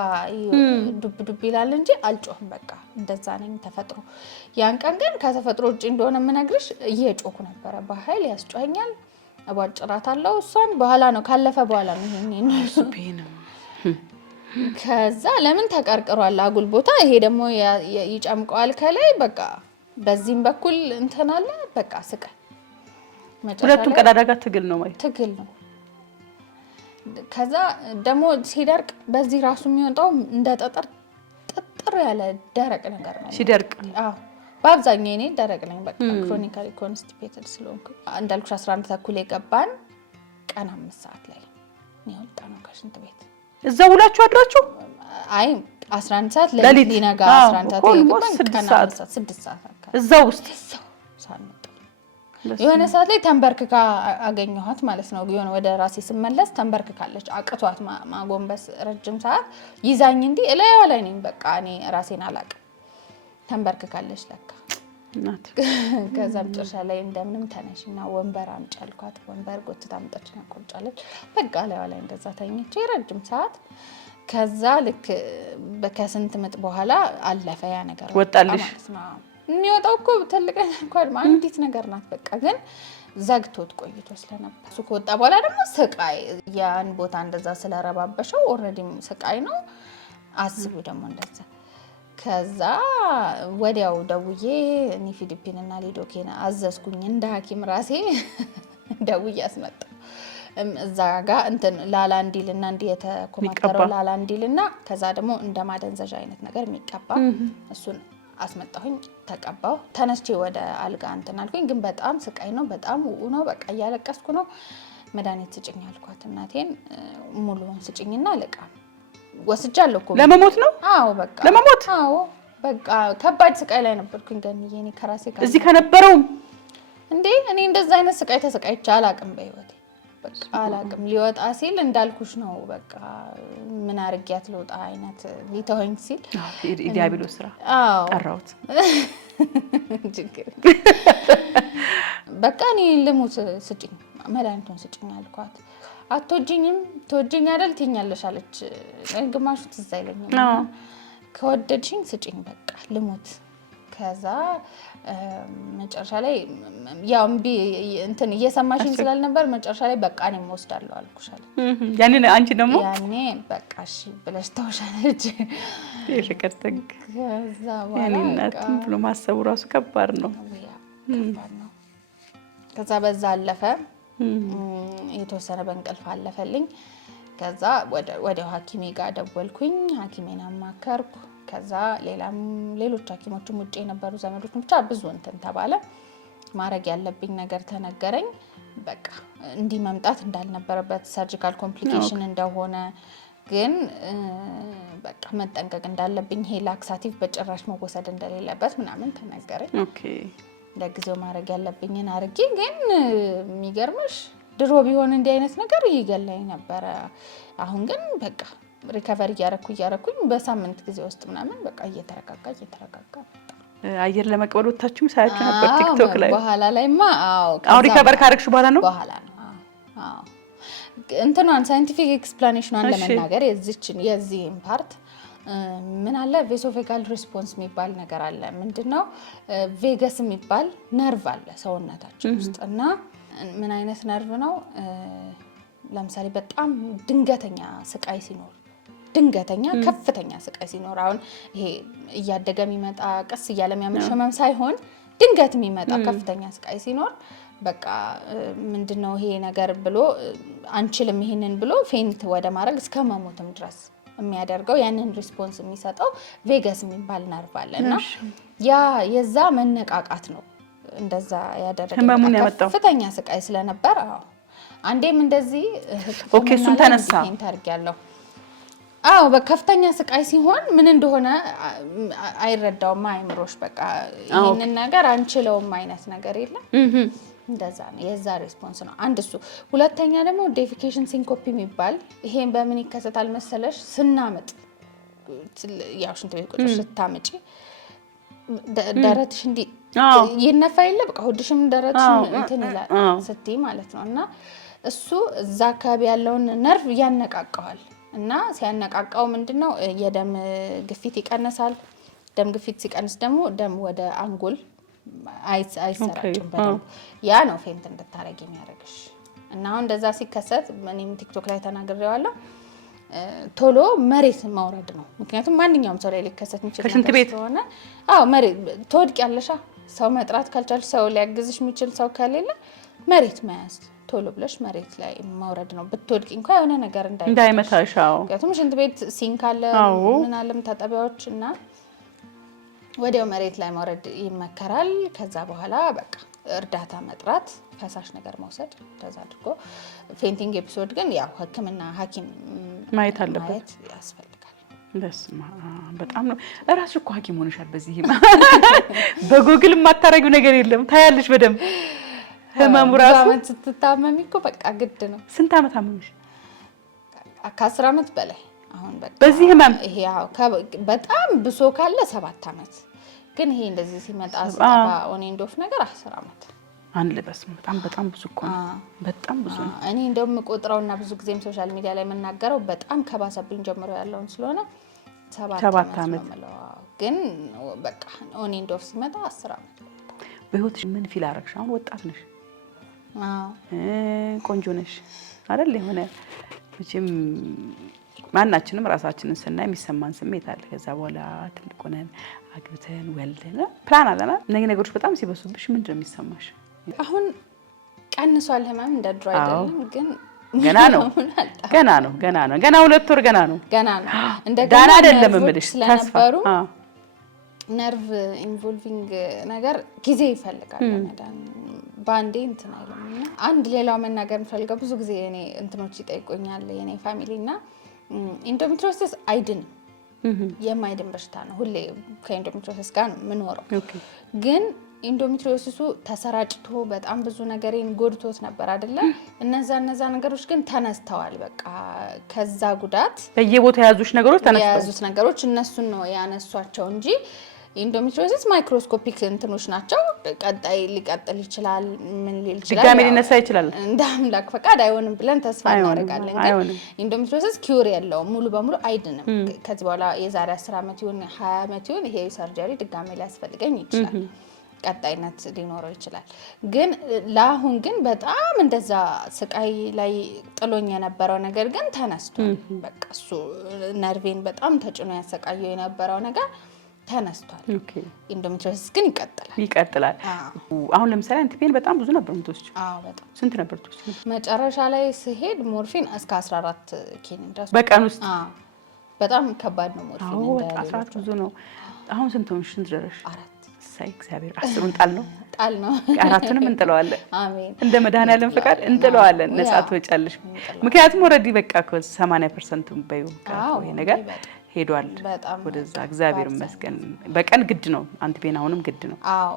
ዱብ ይላል እንጂ አልጮህም። በቃ እንደዛ ነኝ ተፈጥሮ። ያን ቀን ግን ከተፈጥሮ ውጭ እንደሆነ የምነግርሽ እየጮኩ ነበረ። በኃይል ያስጮኸኛል። አቧጭራታለሁ። እሷን በኋላ ነው ካለፈ በኋላ ነው ይሄን ከዛ ለምን ተቀርቅሯል አጉል ቦታ። ይሄ ደግሞ ይጨምቀዋል ከላይ በቃ በዚህም በኩል እንትን አለ በቃ ስቃይ። ሁለቱም ቀዳዳ ጋር ትግል ነው። ከዛ ደግሞ ሲደርቅ በዚህ ራሱ የሚወጣው እንደ ጠጠር ያለ ደረቅ ነገር ነው ሲደርቅ። በአብዛኛው እኔ ደረቅ ነኝ በቃ ክሮኒካሊ ኮንስቲፔትድ ስለሆንኩ። እንዳልኩሽ 11 ተኩል የገባን ቀን 5 ሰዓት ላይ ነው የወጣነው ከሽንት ቤት። እዛ ውላችሁ አድራችሁ? አይ 11 ሰዓት ለሊት ሊነጋ 11 ሰዓት የገባን ቀን 6 ሰዓት እዛው ውስጥ ሳንወጣ የሆነ ሰዓት ላይ ተንበርክካ አገኘኋት ማለት ነው። የሆነ ወደ ራሴ ስመለስ ተንበርክካለች። አቅቷት ማጎንበስ ረጅም ሰዓት ይዛኝ እንዲህ እላይዋ ላይ ነኝ በቃ እኔ ራሴን አላቅም። ተንበርክካለች ለካ እናት። ከዛ መጨረሻ ላይ እንደምንም ተነሽና ወንበር አምጪ አልኳት። ወንበር ጎትታ አምጣችና ቆርጫለች። በቃ እላይዋ ላይ እንደዛ ተኝቼ ረጅም ሰዓት። ከዛ ልክ ከስንት ምጥ በኋላ አለፈ ያ ነገር ወጣልሽ ማለት ነው። የሚወጣው እኮ ትልቅ እንኳን አንዲት ነገር ናት። በቃ ግን ዘግቶት ቆይቶ ስለነበር እሱ ከወጣ በኋላ ደግሞ ስቃይ ያን ቦታ እንደዛ ስለረባበሸው ኦልሬዲ ስቃይ ነው። አስቡ ደግሞ እንደዛ። ከዛ ወዲያው ደውዬ እኔ ፊሊፒን እና ሊዶኬን አዘዝኩኝ እንደ ሐኪም ራሴ ደውዬ አስመጣ። እዛ ጋር እንትን ላላ እንዲልና እንዲህ የተኮማተረው ላላ እንዲልና ከዛ ደግሞ እንደ ማደንዘዣ አይነት ነገር የሚቀባ እሱን አስመጣሁኝ። ተቀባው። ተነስቼ ወደ አልጋ እንትን አልኩኝ። ግን በጣም ስቃይ ነው። በጣም ነው በቃ እያለቀስኩ ነው። መድኃኒት ስጭኝ አልኳት እናቴን። ሙሉውን ስጭኝና ልቃ ወስጃለሁ እኮ ለመሞት ነው። አዎ በቃ ለመሞት። አዎ በቃ ከባድ ስቃይ ላይ ነበርኩኝ። ገንዬ እኔ ከራሴ ጋር እዚህ ከነበረውም እንዴ እኔ እንደዛ አይነት ስቃይ ተሰቃይቼ አላቅም በህይወቴ በቃ አላቅም። ሊወጣ ሲል እንዳልኩሽ ነው በቃ ምን አርጊያት ልወጣ አይነት ሊተወኝ ሲል ዲያብሎስ ስራ ጠራሁት። በቃ እኔ ልሙት ስጭኝ መድኃኒቱን ስጭኝ አልኳት። አትወጂኝም ትወጂኝ አይደል ትይኛለሽ አለች። ግማሹ ትዝ አይለኝም። ከወደድሽኝ ስጭኝ በቃ ልሙት ከዛ መጨረሻ ላይ ያው እንትን እየሰማሽኝ ስላልነበር መጨረሻ ላይ በቃ እኔም ወስዳለሁ አልኩሻል። ያኔ አንቺ ደግሞ ያኔ በቃ እሺ ብለሽ ተውሻለች። የፍቅር ጥግ ከዛ በኋላ እናትም ብሎ ማሰቡ ራሱ ከባድ ነው። ከዛ በዛ አለፈ። የተወሰነ በእንቅልፍ አለፈልኝ። ከዛ ወደ ሐኪሜ ጋር ደወልኩኝ። ሐኪሜን አማከርኩ። ከዛ ሌሎች ሐኪሞችም ውጪ የነበሩ ዘመዶች ብቻ ብዙ እንትን ተባለ። ማድረግ ያለብኝ ነገር ተነገረኝ። በቃ እንዲህ መምጣት እንዳልነበረበት ሰርጂካል ኮምፕሊኬሽን እንደሆነ ግን በቃ መጠንቀቅ እንዳለብኝ ይሄ ላክሳቲቭ በጭራሽ መወሰድ እንደሌለበት ምናምን ተነገረኝ። ኦኬ ለጊዜው ማድረግ ያለብኝን አድርጌ ግን የሚገርምሽ ድሮ ቢሆን እንዲህ አይነት ነገር ይገላኝ ነበረ። አሁን ግን በቃ ሪከቨሪ እያረኩኝ በሳምንት ጊዜ ውስጥ ምናምን በቃ እየተረጋጋ አየር ለመቀበል ወጣችሁ ሳያችሁ ነበር ቲክቶክ ላይ። በኋላ ላይማ አሁን ሪከቨር ካረግሽ በኋላ ነው እንትኗን ሳይንቲፊክ ኤክስፕላኔሽኗን ለመናገር የዚህን ፓርት ምን አለ ቬሶፌጋል ሪስፖንስ የሚባል ነገር አለ። ምንድነው? ቬገስ የሚባል ነርቭ አለ ሰውነታችን ውስጥ እና ምን አይነት ነርቭ ነው? ለምሳሌ በጣም ድንገተኛ ስቃይ ሲኖር ከፍተኛ ስቃይ ሲኖር አሁን ይሄ እያደገ የሚመጣ ቀስ እያለ የሚያመሽ ህመም ሳይሆን ድንገት የሚመጣ ከፍተኛ ስቃይ ሲኖር በቃ ምንድነው ይሄ ነገር ብሎ አንችልም ይሄንን ብሎ ፌንት ወደ ማድረግ እስከ መሞትም ድረስ የሚያደርገው ያንን ሪስፖንስ የሚሰጠው ቬገስ የሚባል ነርቭ አለ እና የዛ መነቃቃት ነው እንደዛ ያደረገው ከፍተኛ ስቃይ ስለነበር። አንዴም እንደዚህ ኦኬ እሱን ተነሳ ታርጊያለሁ። በከፍተኛ ስቃይ ሲሆን ምን እንደሆነ አይረዳውም አይምሮሽ። በቃ ይሄንን ነገር አንችለውም አይነት ነገር የለም እንደዛ ነው። የዛ ሪስፖንስ ነው አንድ እሱ። ሁለተኛ ደግሞ ዴፊኬሽን ሲንኮፒ የሚባል ይሄን በምን ይከሰታል መሰለሽ? ስናመጥ ያው ሽንት ቤት ቁጥር ስታመጪ ደረትሽ እንዲ ይነፋ የለ በቃ ሆድሽም ደረትሽም እንትን ይላል ስትይ ማለት ነው። እና እሱ እዛ አካባቢ ያለውን ነርቭ ያነቃቀዋል እና ሲያነቃቃው ምንድነው የደም ግፊት ይቀንሳል። ደም ግፊት ሲቀንስ ደግሞ ደም ወደ አንጎል አይሰራጭም በደንብ። ያ ነው ፌንት እንድታረጊ የሚያደርግሽ። እና አሁን እንደዛ ሲከሰት እኔም ቲክቶክ ላይ ተናግሬዋለሁ። ቶሎ መሬት ማውረድ ነው። ምክንያቱም ማንኛውም ሰው ላይ ሊከሰት የሚችል ከሽንት ቤት ሆነ መሬት ትወድቂያለሽ። ሰው መጥራት ካልቻልሽ ሰው ሊያግዝሽ የሚችል ሰው ከሌለ መሬት መያዝ ቶሎ ብለሽ መሬት ላይ ማውረድ ነው። ብትወድቂ እንኳን የሆነ ነገር እንዳይመታሽ። ምክንያቱም ሽንት ቤት ሲንክ አለ ምን አለም ታጠቢያዎች እና ወዲያው መሬት ላይ ማውረድ ይመከራል። ከዛ በኋላ በቃ እርዳታ መጥራት፣ ፈሳሽ ነገር መውሰድ እንደዛ አድርጎ ፌንቲንግ ኤፒሶድ ግን ያው ሕክምና ሐኪም ማየት አለበት ያስፈልጋል። በስማ በጣም ነው። እራስሽ እኮ ሐኪም ሆነሻል። በዚህ በጎግል የማታረጊው ነገር የለም። ታያለሽ በደንብ ህመሙ ራሱ አመት ስትታመሚ እኮ በቃ ግድ ነው። ስንት አመት አመምሽ? ከ10 አመት በላይ አሁን በቃ በዚህ ህመም ይሄ ያው በጣም ብሶ ካለ 7 አመት ግን ይሄ እንደዚህ ሲመጣ ሲጠፋ ኦን ኤንድ ኦፍ ነገር 10 አመት አንድ ለበስም በጣም ብዙ እኮ ነው። በጣም ብዙ ነው። እኔ እንደውም ቆጥረውና ብዙ ጊዜም ሶሻል ሚዲያ ላይ መናገረው በጣም ከባሰብኝ ጀምሮ ያለውን ስለሆነ 7 አመት ግን በቃ ኦን ኤንድ ኦፍ ሲመጣ 10 አመት። በህይወትሽ ምን ፊል አደረግሽ? አሁን ወጣት ነሽ፣ ቆንጆ ነሽ አይደል? የሆነ መቼም ማናችንም ራሳችንን ስናይ የሚሰማን ስሜት አለ። ከዛ በኋላ ትልቅ ሆነን አግብተን ወልደን ፕላን አለና እነዚህ ነገሮች በጣም ሲበሱብሽ ምንድን ነው የሚሰማሽ? አሁን ቀንሷል ህመም እንደ ድሮ አይደለም፣ ግን ገና ነው 2 ወር ገና ነው እንደገና አይደለም እምልሽ ስለነበሩ ነርቭ ኢንቮልቪንግ ነገር ጊዜ ይፈልጋል ለመዳን ባንዴ እንትን አይልም። አንድ ሌላው መናገር የምፈልገው ብዙ ጊዜ እኔ እንትኖች ይጠይቁኛል የኔ ፋሚሊና ኢንዶሜትሪዮሲስ አይድንም፣ የማይድን በሽታ ነው። ሁሌ ከኢንዶሜትሪዮሲስ ጋር ነው የምኖረው። ግን ኢንዶሜትሪዮሲሱ ተሰራጭቶ በጣም ብዙ ነገሬን ጎድቶት ነበር አይደለ? እነዛ ነገሮች ግን ተነስተዋል። በቃ ከዛ ጉዳት በየቦታው የያዙሽ ነገሮች ተነስተዋል። የያዙት ነገሮች እነሱን ነው ያነሷቸው እንጂ ኢንዶሜትሪዮሲስ ማይክሮስኮፒክ እንትኖች ናቸው። ቀጣይ ሊቀጥል ይችላል፣ ምን ሊል ይችላል፣ ድጋሜ ሊነሳ ይችላል። እንደ አምላክ ፈቃድ አይሆንም ብለን ተስፋ እናደርጋለን። ግን ኢንዶሜትሪዮሲስ ኪውር የለውም፣ ሙሉ በሙሉ አይድንም። ከዚህ በኋላ የዛሬ 10 ዓመት ይሁን 20 ዓመት ይሁን ይሄ ሰርጀሪ ድጋሜ ሊያስፈልገኝ ይችላል፣ ቀጣይነት ሊኖረው ይችላል። ግን ለአሁን ግን በጣም እንደዛ ስቃይ ላይ ጥሎኝ የነበረው ነገር ግን ተነስቷል። በቃ እሱ ነርቬን በጣም ተጭኖ ያሰቃየው የነበረው ነገር ተነስቷል። ኢንዶሜትሪዮሲስ ግን ይቀጥላል። አሁን ለምሳሌ አንቲፔን በጣም ብዙ ነበር የምትወስጂው? አዎ በጣም። ስንት ነበር የምትወስጂው? መጨረሻ ላይ ስሄድ ሞርፊን እስከ 14 ኪኒን ድረስ በቀን ውስጥ። በጣም ከባድ ነው ሞርፊን። አዎ 14 ብዙ ነው። አሁን ስንት ሆንሽ? ስንት ደረሽ? 4። ሳይ እግዚአብሔር 10ን ጣል ነው 4ቱንም እንጥለዋለን። አሜን። እንደ መድኃኒዓለም ፈቃድ እንጥለዋለን። ነፃ ትወጫለሽ። ምክንያቱም ኦልሬዲ በቃ 80% በዩ ይሄ ነገር ሄዷል ወደዛ። እግዚአብሔር ይመስገን። በቀን ግድ ነው አንቲፔን፣ አሁንም ግድ ነው። አዎ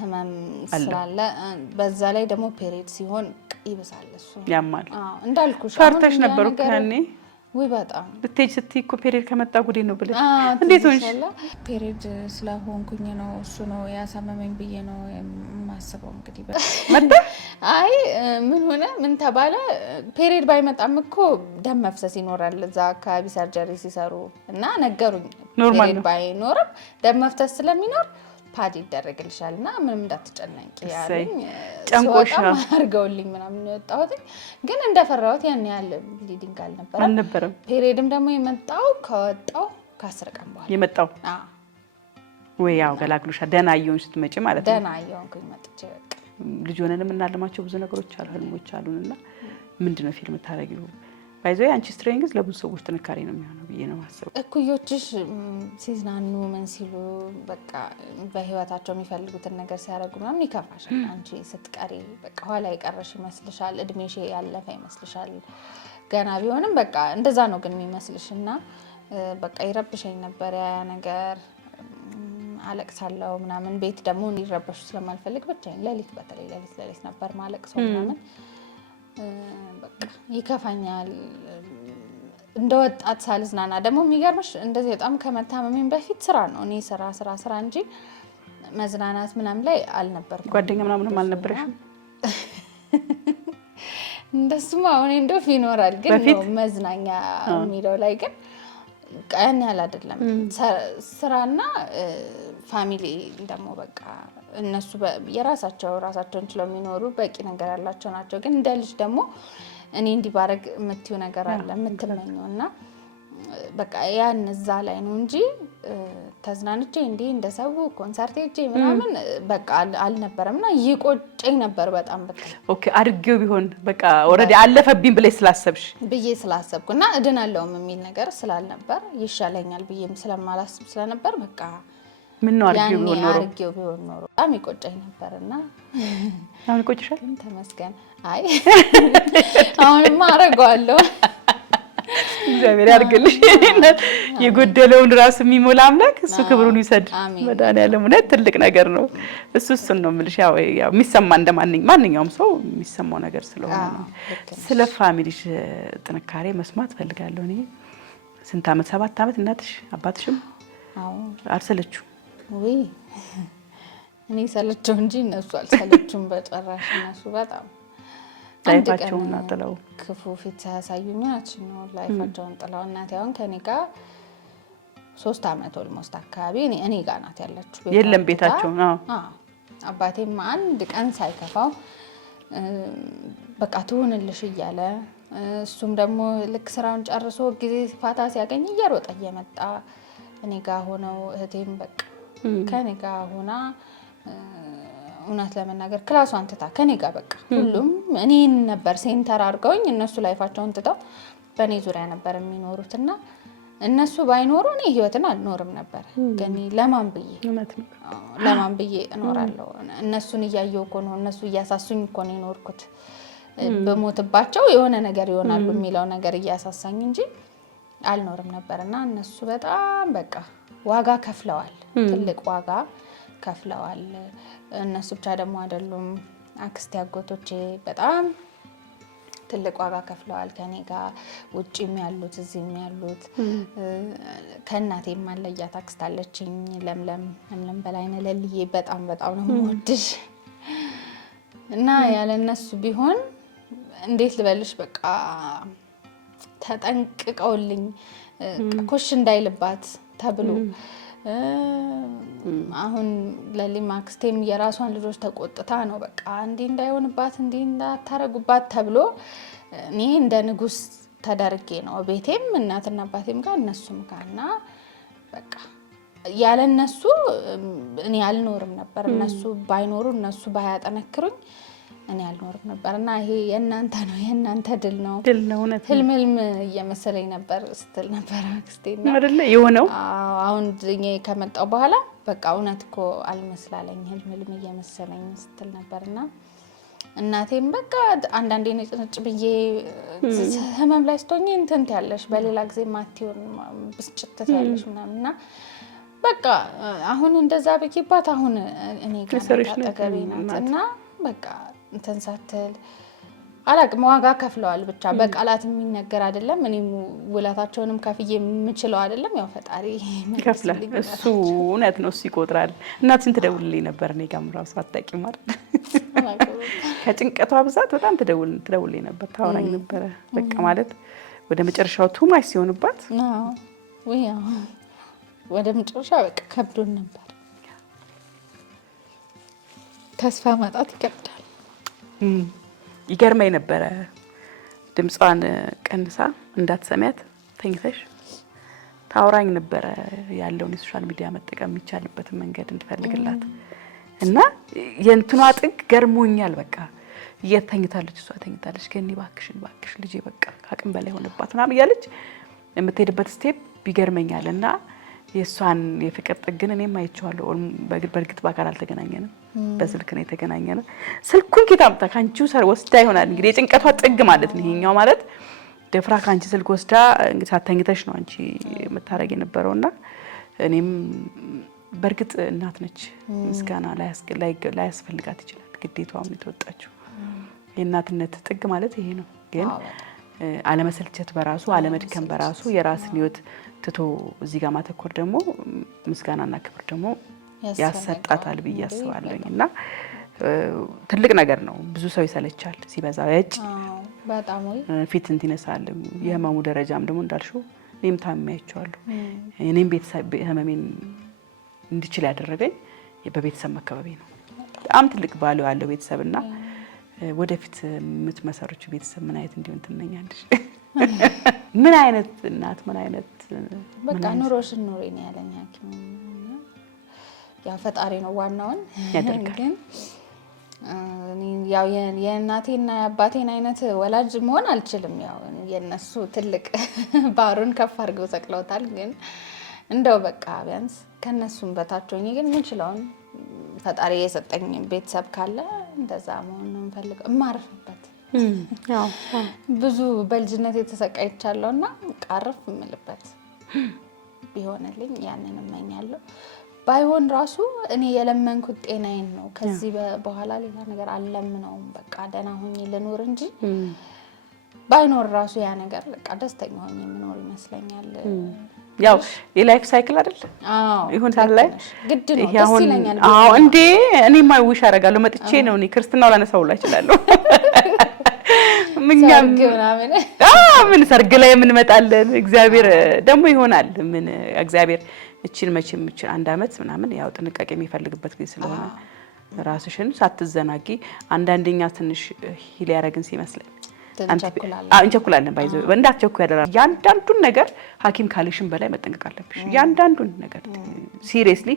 ህመም ስላለ በዛ ላይ ደግሞ ፔሪድ ሲሆን ይብሳል፣ እሱ ያማል። አዎ እንዳልኩሽ ፈርተሽ ነበር ከኔ ወይ በጣም ልትሄጂ ስትይ እኮ ፔሪድ ከመጣ ጉዴ ነው ብለሽ እንዴት ሆንሽ? ፔሪድ ስለሆንኩኝ ነው እሱ ነው ያሳመመኝ ብዬ ነው የማስበው። እንግዲህ መጣ አይ ምን ሆነ ምን ተባለ፣ ፔሪድ ባይመጣም እኮ ደም መፍሰስ ይኖራል እዛ አካባቢ ሰርጀሪ ሲሰሩ እና ነገሩኝ። ፔሪድ ባይኖርም ደም መፍሰስ ስለሚኖር ፓድ ይደረግልሻል እና ምንም እንዳትጨነቂ ያለኝ ጨንቆሻ አድርገውልኝ ምናምን የወጣሁት። ግን እንደፈራሁት ያን ያህል ብሊዲንግ አልነበረም። ፔሪድም ደግሞ የመጣው ከወጣው ከ10 ቀን በኋላ የመጣው ወይ ያው ገላግሎሻል። ደህና እየሆንሽ ስትመጪ ማለት ነው። ደህና እየሆንኩኝ መጥቼ በቃ ልጅ ሆነንም እናልማቸው ብዙ ነገሮች አሉ፣ ህልሞች አሉንና ምንድነው ፊልም ታረጊው ባይዘው አንቺ ስትሬንግዝ ለብዙ ሰዎች ጥንካሬ ነው የሚሆነው ብዬ ነው ማሰብ። እኩዮችሽ ሲዝናኑ ምን ሲሉ በቃ በህይወታቸው የሚፈልጉትን ነገር ሲያደርጉ ምናምን ይከፋሻል። አንቺ ስትቀሪ በቃ ኋላ የቀረሽ ይመስልሻል፣ እድሜሽ ያለፈ ይመስልሻል። ገና ቢሆንም በቃ እንደዛ ነው ግን የሚመስልሽ እና በቃ ይረብሸኝ ነበር ያ ነገር። አለቅሳለሁ ምናምን። ቤት ደግሞ እንዲረበሹ ስለማልፈልግ ብቻዬን ሌሊት በተለይ ሌሊት ነበር ማለቅሰው ምናምን። በቃ ይከፋኛል እንደ ወጣት ሳልዝናና። ደግሞ የሚገርምሽ እንደዚህ በጣም ከመታመሜን በፊት ስራ ነው እኔ ስራ እንጂ መዝናናት ምናምን ላይ አልነበርኩም። ጓደኛ ምናምንም አልነበረሽም? እንደሱማ አሁን እንደው ይኖራል ግን ነው መዝናኛ የሚለው ላይ ግን ቀን ያለ አይደለም። ስራና ፋሚሊ ደግሞ በቃ እነሱ ራሳቸውን ችለው የሚኖሩ በቂ ነገር ያላቸው ናቸው። ግን እንደ ልጅ ደግሞ እኔ እንዲባረግ የምትዩ ነገር አለ የምትመኘው እና በቃ ያን እዛ ላይ ነው እንጂ ተዝናንቼ እንዴ እንደሰው ኮንሰርት ሄጄ ምናምን በቃ አልነበረም። እና ይቆጨኝ ነበር በጣም በቃ ኦኬ አድርጌው ቢሆን በቃ ኦሬዲ አለፈብኝ ብለሽ ስላሰብኩና እድናለሁም የሚል ነገር ስላልነበር ይሻለኛል ብዬም ስለማላስብ ስለነበር በቃ ምን ነው አድርጌው ቢሆን ኖሮ በጣም ይቆጨኝ ነበርና አሁን ይቆጭሻል? ተመስገን። አይ አሁንማ አረጋለሁ። እግዚአብሔር ያርግልሽ። የጎደለውን ራስ የሚሞላ አምላክ እሱ ክብሩን ይሰድ። መድኃኒዓለም እውነት ትልቅ ነገር ነው። እሱን ነው የምልሽ። ያው የሚሰማ እንደ ማንኛውም ሰው የሚሰማው ነገር ስለሆነ ነው። ስለ ፋሚሊሽ ጥንካሬ መስማት ፈልጋለሁ እኔ። ስንት ዓመት? 7 ዓመት እናትሽ አባትሽም አልሰለችም ወይ? እኔ ሰለቸው እንጂ እነሱ አልሰለችም በጭራሽ። እነሱ በጣም ላይፋቸውን ጥለው ክፉ ፊት ሳያሳዩኝ ነው ላይፋቸውን ጥለው። እናቴ አሁን ከኔ ጋር 3 ዓመት ኦልሞስት አካባቢ እኔ ጋር ናት ያለችው። የለም ቤታቸው ነው። አባቴም አንድ ቀን ሳይከፋው በቃ ትሆንልሽ እያለ እሱም ደግሞ ልክ ስራውን ጨርሶ ጊዜ ፋታ ሲያገኝ እየሮጠ እየመጣ እኔ ጋር ሆነው እህቴም በቃ ከኔ ጋር ሆና እውነት ለመናገር ክላሷን ትታ ከኔ ጋር በቃ ሁሉም እኔን ነበር ሴንተር አድርገውኝ እነሱ ላይፋቸውን ትተው በእኔ ዙሪያ ነበር የሚኖሩትና እነሱ ባይኖሩ እኔ ህይወትን አልኖርም ነበር። ግን ለማን ብዬ እኖራለሁ? እነሱን እያየሁ እኮ ነው፣ እነሱ እያሳሱኝ እኮ ነው የኖርኩት። በሞትባቸው የሆነ ነገር ይሆናሉ የሚለው ነገር እያሳሳኝ እንጂ አልኖርም ነበርና እነሱ በጣም በቃ ዋጋ ከፍለዋል፣ ትልቅ ዋጋ ከፍለዋል። እነሱ ብቻ ደግሞ አይደሉም፣ አክስቴ አጎቶቼ በጣም ትልቅ ዋጋ ከፍለዋል ከኔ ጋር ውጪም ያሉት እዚህም ያሉት ከእናቴም ማለያት አክስት አለችኝ ለምለም በላይነህ ለልዬ በጣም ነው የምወድሽ እና ያለ እነሱ ቢሆን እንዴት ልበልሽ በቃ ተጠንቅቀውልኝ ኮሽ እንዳይልባት ተብሎ አሁን ለሊም አክስቴም የራሷን ልጆች ተቆጥታ ነው በቃ እንዲህ እንዳይሆንባት እንዲህ እንዳታረጉባት ተብሎ እኔ እንደ ንጉስ ተደርጌ ነው ቤቴም እናትና አባቴም ጋር እነሱም ጋርና በቃ ያለ እነሱ እኔ አልኖርም ነበር እነሱ ባይኖሩ እነሱ ባያጠነክሩኝ እኔ አልኖርም ነበርና ይሄ የእናንተ ነው የእናንተ ድል ነው ህልም እየመሰለኝ ነበር ስትል ነበር አክስቴና አይደለ የሆነው አሁን እኔ ከመጣሁ በኋላ በቃ እውነት እኮ አልመስላለኝ ህልም እየመሰለኝ ስትል ነበርና እናቴም በቃ አንዳንዴ ነጭ ብዬ ህመም ላይ ስትሆኚ እንትን ያለሽ በሌላ ጊዜ ማቲውን ብስጭት ያለሽ ምናምንና በቃ አሁን እንደዛ በቂባት አሁን እኔ ጋር ተጠገቤ ናትና በቃ እንትን ሳትል አላቅም ዋጋ ከፍለዋል ብቻ በቃላት የሚነገር አይደለም እኔም ውለታቸውንም ከፍዬ የምችለው አይደለም ያው ፈጣሪ ይከፍላል እሱ እውነት ነው እሱ ይቆጥራል እናትሽን ትደውልልኝ ነበር እኔ ጋር ምራሱ አታውቂም አይደል ከጭንቀቷ ብዛት በጣም ትደውልልኝ ነበር ታወራኝ ነበር በቃ ማለት ወደ መጨረሻው ቱማሽ ሲሆንባት ወይ ወደ መጨረሻ በቃ ከብዶን ነበር ተስፋ ማጣት ይከብዳል ይገርመኝ ነበረ ድምጿን ቀንሳ እንዳትሰሚያት ተኝተሽ ታወራኝ ነበረ ያለውን የሶሻል ሚዲያ መጠቀም የሚቻልበትን መንገድ እንድፈልግላት እና የእንትኗ ጥግ ገርሞኛል በቃ እየተኝታለች እሷ ተኝታለች ከኔ ባክሽ ልጄ በቃ አቅም በላይ ሆነባት ምናምን እያለች የምትሄድበት ስቴፕ ይገርመኛልና የሷን የፍቅር ጥግን እኔም አይቼዋለሁ በእርግጥ በአካል አልተገናኘንም በስልክ ነው የተገናኘነው ስልኩን ከታምጣ ካንቺው ወስዳ ይሆናል እንግዲህ የጭንቀቷ ጥግ ማለት ነው ይሄኛው ማለት ደፍራ ካንቺ ስልክ ወስዳ እንግዲህ ሳተኝተሽ ነው አንቺ የምታረጊ ነበርውና እኔም በእርግጥ እናት ነች ምስጋና ላይ ያስፈልጋት ይችላል ግዴታዋን የተወጣችው የእናትነት ጥግ ማለት ይሄ ነው ግን አለመሰልቸት በራሱ አለመድከም በራሱ የራስን ህይወት ትቶ እዚህ ጋር ማተኮር ደግሞ ምስጋናና ክብር ደግሞ ያሰጣታል ብዬ አስባለሁና ትልቅ ነገር ነው ብዙ ሰው ይሰለቻል ሲበዛ ያጭ በጣም ወይ ፊት እንዲነሳል የህመሙ ደረጃም ደግሞ እንዳልሽው እኔም ታምሜያቸዋለሁ እኔም ቤተሰብ ህመሜን እንድችል ያደረገኝ በቤተሰብ መከበቤ ነው በጣም ትልቅ ባለው ያለው ቤተሰብና ወደፊት የምትመሰረቹ ቤተሰብ ምን አይነት እንዲሆን ትመኛለሽ ምን አይነት እናት ምን አይነት በቃ ኑሮሽን ኑሪ ነው ያለኝ ሐኪም ያ ፈጣሪ ነው ዋናውን ግን ያው የእናቴና የአባቴን አይነት ወላጅ መሆን አልችልም ያው የነሱ ትልቅ ባሩን ከፍ አድርገው ሰቅለውታል ግን እንደው በቃ ቢያንስ ከነሱም በታች ሆኜ ግን ምንችለውን ፈጣሪ የሰጠኝ ቤተሰብ ካለ እንደዛ መሆን ነው የምፈልገው እማርፍበት ብዙ በልጅነት የተሰቃይቻለሁና ቃርፍ የምልበት ቢሆንልኝ ያንን እመኛለሁ ባይሆን ራሱ እኔ የለመንኩት ጤናዬን ነው ከዚህ በኋላ ሌላ ነገር አልለምነውም በቃ ደህና ሆኜ ልኖር እንጂ ባይኖር ራሱ ያ ነገር በቃ ደስተኛ ሆኜ የምኖር ይመስለኛል ያው የላይፍ ሳይክል አይደል ይሁን ታላይ ግድ ነው ደስ ይለኛል እንዴ እኔ ማይውሽ አረጋለሁ መጥቼ ነው እኔ ክርስትናው ላነሳውላ ይችላልው ምን ሰርግ ላይ ምን መጣለን እግዚአብሔር ደግሞ ይሆናል ምን እግዚአብሔር እቺን መቼም አንድ አመት ምናምን ያው ጥንቃቄ የሚፈልግበት ጊዜ ስለሆነ ራስሽን ሳትዘናጊ አንዳንደኛ ትንሽ ሂል ያረግን ሲመስል እንቸኩላለን ባይዘው እንዳትቸኩ ያደራ ያንዳንዱን ነገር ሐኪም ካለሽን በላይ መጠንቀቅ አለብሽ ያንዳንዱን ነገር ሲሪየስሊ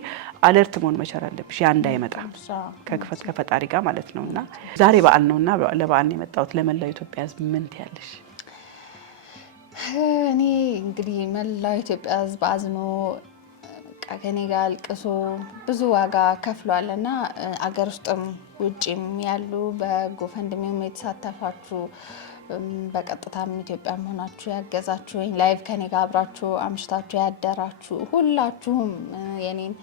አለርት መሆን መቻል አለብሽ ያ እንዳይመጣ ከፈጣሪ ጋር ማለት ነውና ዛሬ በዓል ነውና ለበዓል ነው የመጣሁት ለመላው ኢትዮጵያ ህዝብ ምን ትያለሽ እኔ እንግዲህ መላው ኢትዮጵያ ህዝብ አዝኖ ከኔ ጋር አልቅሶ ብዙ ዋጋ ከፍሏልና አገር ውስጥም ውጪም ያሉ በጎፈንድሚም የተሳተፋችሁ በቀጥታም ኢትዮጵያ ሆናችሁ ያገዛችሁ ላይቭ ከኔ ጋር አብራችሁ አምሽታችሁ ያደራችሁ ሁላችሁም የኔን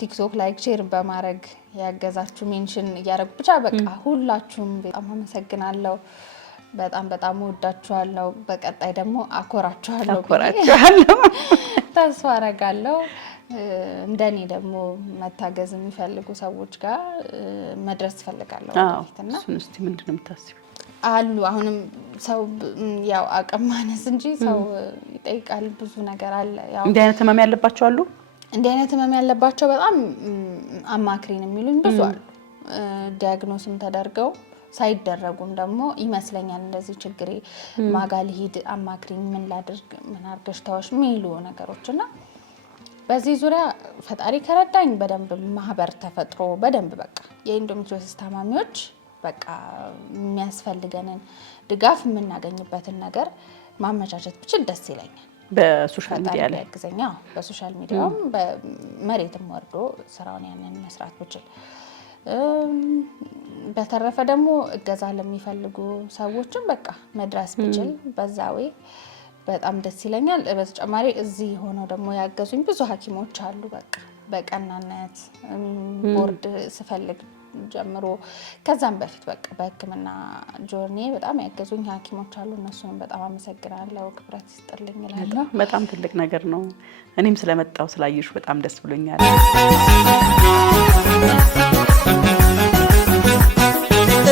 ቲክቶክ ላይክ ሼር በማድረግ ያገዛችሁ ሜንሽን እያደረጉ ብቻ በቃ ሁላችሁም በጣም አመሰግናለሁ በጣም ወዳችኋለሁ። በቀጣይ ደግሞ አኮራችኋለሁ ተስፋ አደርጋለሁ። እንደኔ ደግሞ መታገዝ የሚፈልጉ ሰዎች ጋር መድረስ ፈልጋለሁ እና እስቲ ምንድነው የምታስቢው? አሉ አሁንም ሰው ያው አቅም ማነስ እንጂ ሰው ይጠይቃል፣ ብዙ ነገር አለ። ያው እንዲህ አይነት ህመም ያለባቸው አሉ። እንዲህ አይነት ህመም ያለባቸው በጣም አማክሪን የሚሉኝ ብዙ አሉ። ዲያግኖስም ተደርገው ሳይደረጉም ደግሞ ይመስለኛል እንደዚህ ችግሬ ማጋል ሂድ አማክሪኝ፣ ምን ላድርግ፣ ምን አርገሽ ተወሽ የሚሉ ነገሮችና በዚህ ዙሪያ ፈጣሪ ከረዳኝ በደንብ ማህበር ተፈጥሮ በደንብ በቃ የኢንዶሜትሪዮሲስ ታማሚዎች በቃ የሚያስፈልገንን ድጋፍ የምናገኝበትን ነገር ማመቻቸት ብችል ደስ ይለኛል። በሶሻል ሚዲያ ላይ ያግዘኛ፣ በሶሻል ሚዲያውም በመሬትም ወርዶ ስራውን ያንን መስራት ብችል። በተረፈ ደግሞ እገዛ ለሚፈልጉ ሰዎችም በቃ መድረስ ብችል በዛዌ በጣም ደስ ይለኛል። በተጨማሪ እዚህ ሆነው ደግሞ ያገዙኝ ብዙ ሐኪሞች አሉ። በቃ በቀናነት ቦርድ ስፈልግ ጀምሮ ከዛም በፊት በቃ በሕክምና ጆርኒ በጣም ያገዙኝ ሐኪሞች አሉ። እነሱንም በጣም አመሰግናለሁ። ክብረት ይስጥልኝ እላለሁ። በጣም ትልቅ ነገር ነው። እኔም ስለመጣው ስላየሽ በጣም ደስ ብሎኛል።